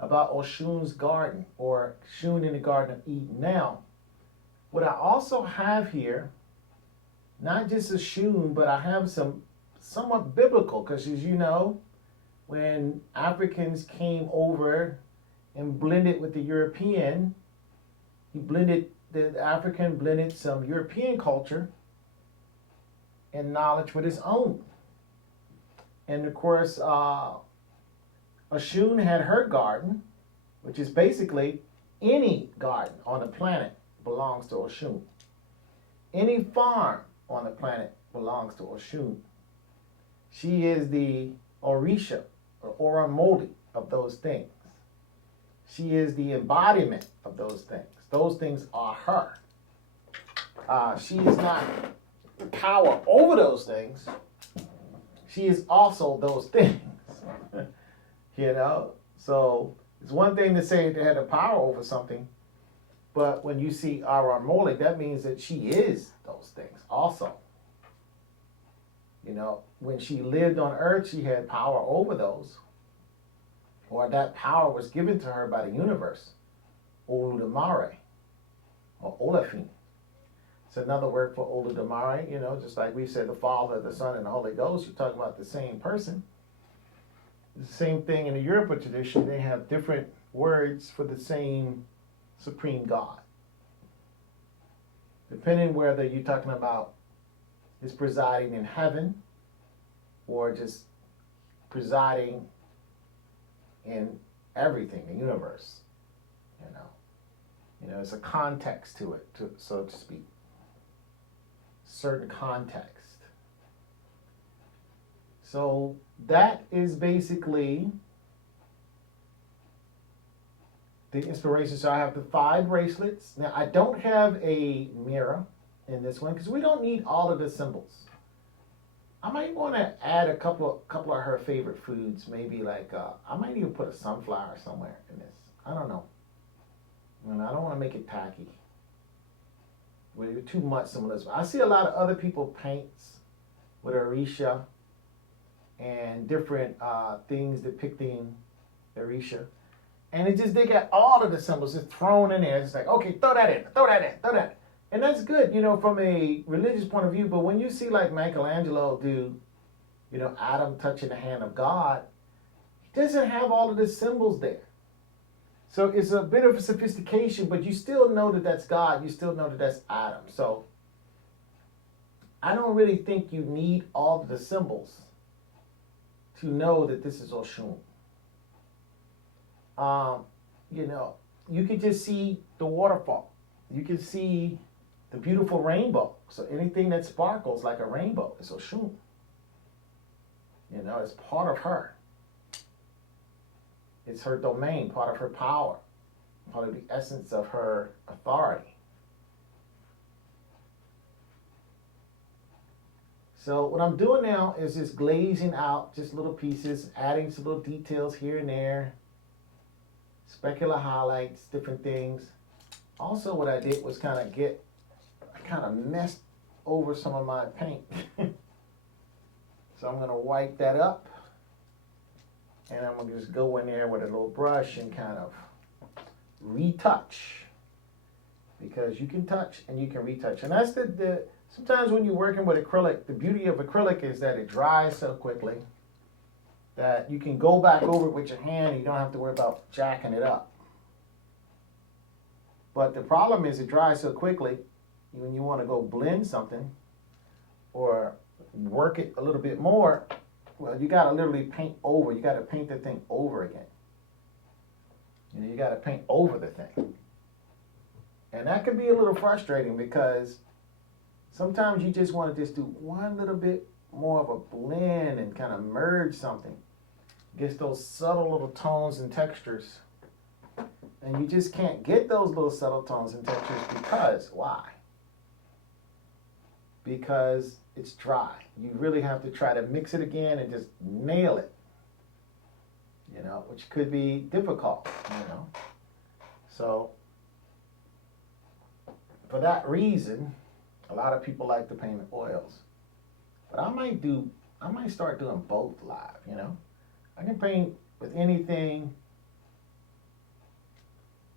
about Oshun's garden, or Oshun in the Garden of Eden. Now, what I also have here, not just Oshun, but I have some somewhat biblical, because as you know, when Africans came over and blended with the European, the African blended some European culture and knowledge with his own. And of course, Oshun had her garden, which is basically any garden on the planet belongs to Oshun. Any farm on the planet belongs to Oshun. She is the orisha, or oramodi, of those things. She is the embodiment of those things. Those things are her. She is not the power over those things. She is also those things. You know? So it's one thing to say they had the power over something, but when you see Aramoli, that means that she is those things also. You know, when she lived on earth, she had power over those, or that power was given to her by the universe, Oludumare. or Olafin. It's another word for Oludumare, just like we said the Father, the Son, and the Holy Ghost. You're talking about the same person. The same thing in the Yoruba tradition. They have different words for the same supreme God. Depending whether you're talking about is presiding in heaven or just presiding in everything, the universe. It's a context to it, so to speak. Certain context. So that is basically the inspiration. So I have the 5 bracelets. Now I don't have a mirror in this one because we don't need all of the symbols. I might want to add a couple of her favorite foods. Maybe like I might even put a sunflower somewhere in this. I don't know. I don't want to make it tacky. With too much symbolism. I see a lot of other people paints with orisha and different things depicting orisha. And they got all of the symbols just thrown in there. It's like, okay, throw that in, throw that in, throw that in. And that's good, from a religious point of view. But when you see like Michelangelo do, Adam touching the hand of God, he doesn't have all of the symbols there. So it's a bit of a sophistication, but you still know that that's God. You still know that that's Adam. So I don't really think you need all of the symbols to know that this is Oshun. You can just see the waterfall. You can see the beautiful rainbow. So anything that sparkles like a rainbow is Oshun. It's part of her. It's her domain, part of her power, part of the essence of her authority. So what I'm doing now is just glazing out just little pieces, adding some little details here and there, specular highlights, different things. Also what I did was I kind of messed over some of my paint. So I'm going to wipe that up. And I'm going to just go in there with a little brush and kind of retouch. Because you can touch and you can retouch. And that's sometimes when you're working with acrylic, the beauty of acrylic is that it dries so quickly that you can go back over it with your hand and you don't have to worry about jacking it up. But the problem is it dries so quickly when you want to go blend something or work it a little bit more. Well, you got to literally paint over. You got to paint the thing over again. You got to paint over the thing. And that can be a little frustrating because sometimes you just want to just do one little bit more of a blend and kind of merge something. Gets those subtle little tones and textures. And you just can't get those little subtle tones and textures because, why? Because it's dry. You really have to try to mix it again and just nail it, which could be difficult, So, for that reason, a lot of people like to paint with oils. But I might start doing both live, I can paint with anything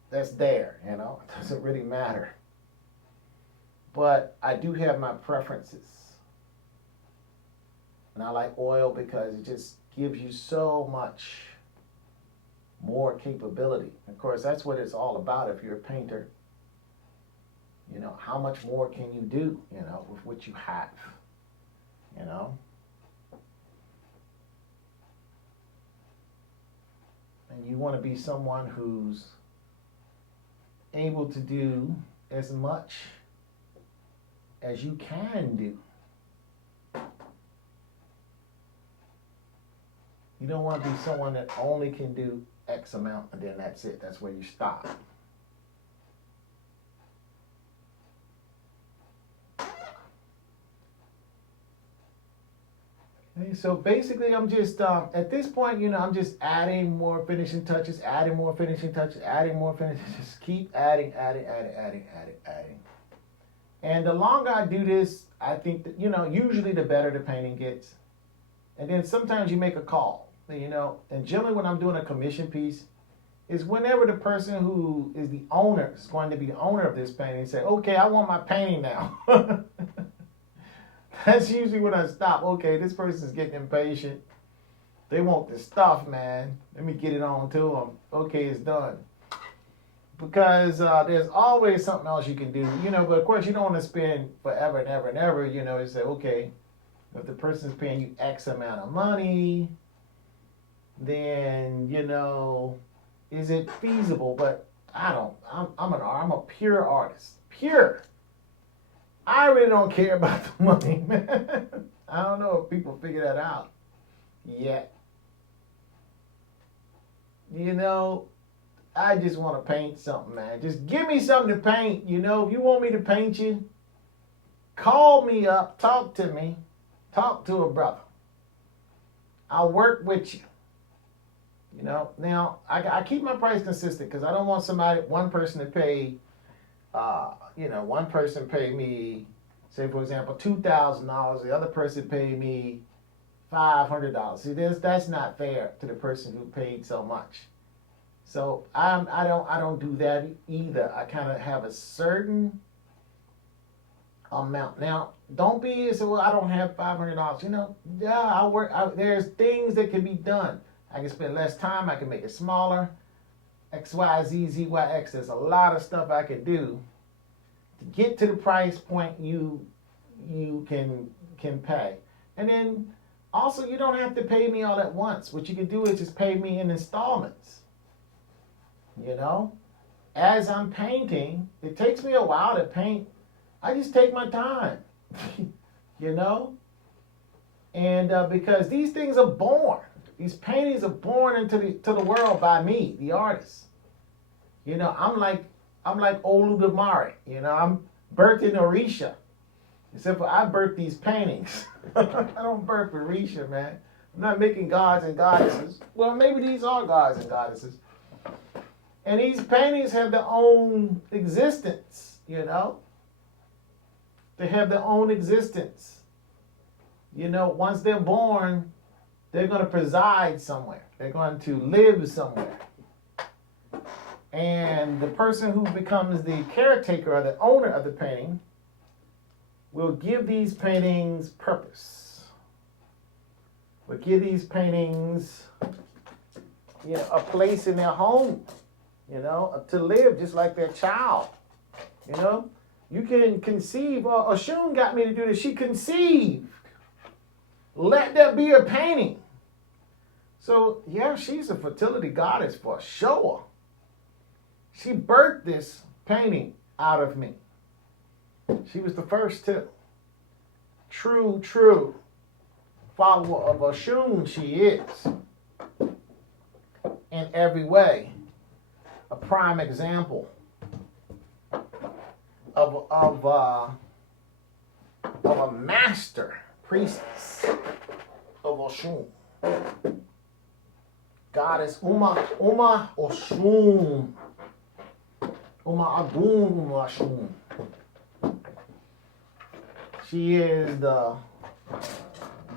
that's there, it doesn't really matter. But I do have my preferences. And I like oil because it just gives you so much more capability. Of course, that's what it's all about if you're a painter. How much more can you do, with what you have, And you want to be someone who's able to do as much as you can do. You don't want to be someone that only can do X amount and then that's it. That's where you stop. Okay, so basically I'm just, at this point, I'm just adding more finishing touches, adding more finishing touches, adding more finishing, just keep adding. And the longer I do this, I think that, usually the better the painting gets. And then sometimes you make a call, and generally when I'm doing a commission piece, is whenever the person who is the owner is going to be the owner of this painting say, okay, I want my painting now. That's usually when I stop. Okay, this person's getting impatient. They want this stuff, man. Let me get it on to them. Okay, it's done. Because there's always something else you can do, but of course you don't want to spend forever and ever and ever, you say, okay, if the person's paying you X amount of money, then, is it feasible? But I'm a pure artist. Pure. I really don't care about the money, man. I don't know if people figure that out yet. I just want to paint something, man. Just give me something to paint, If you want me to paint you, call me up, talk to me, talk to a brother. I'll work with you. Now, I keep my price consistent because I don't want one person to pay, one person pay me, say, for example, $2,000. The other person pay me $500. See, that's not fair to the person who paid so much. So I don't do that either. I kind of have a certain amount. Now, don't be so, well, I don't have $500. I work. There's things that can be done. I can spend less time. I can make it smaller. X, Y, Z, Z, Y, X. There's a lot of stuff I can do to get to the price point you can pay. And then also, you don't have to pay me all at once. What you can do is just pay me in installments. As I'm painting, it takes me a while to paint. I just take my time, and because these things are born, these paintings are born into the world by me, the artist. I'm like Oludumare. I'm birthed in Orisha, except for I birthed these paintings. I don't birth Orisha, man. I'm not making gods and goddesses. Well, maybe these are gods and goddesses. And these paintings have their own existence, They have their own existence. Once they're born, they're going to preside somewhere. They're going to live somewhere. And the person who becomes the caretaker or the owner of the painting will give these paintings purpose. Will give these paintings, a place in their home. To live just like their child. You can conceive. Oshun got me to do this. She conceived. Let there be a painting. So, yeah, she's a fertility goddess for sure. She birthed this painting out of me. She was the first to. True follower of Oshun she is. In every way. A prime example of a master priestess of Oshun. Goddess Uma Oshun. Uma Agun Oshun. She is the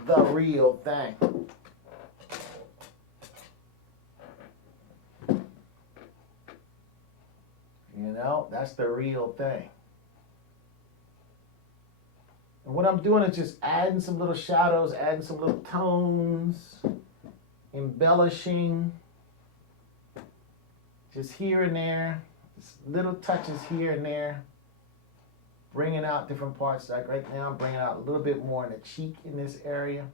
real thing. That's the real thing. And what I'm doing is just adding some little shadows, adding some little tones, embellishing, just here and there, just little touches here and there, bringing out different parts. Like right now, I'm bringing out a little bit more in the cheek in this area.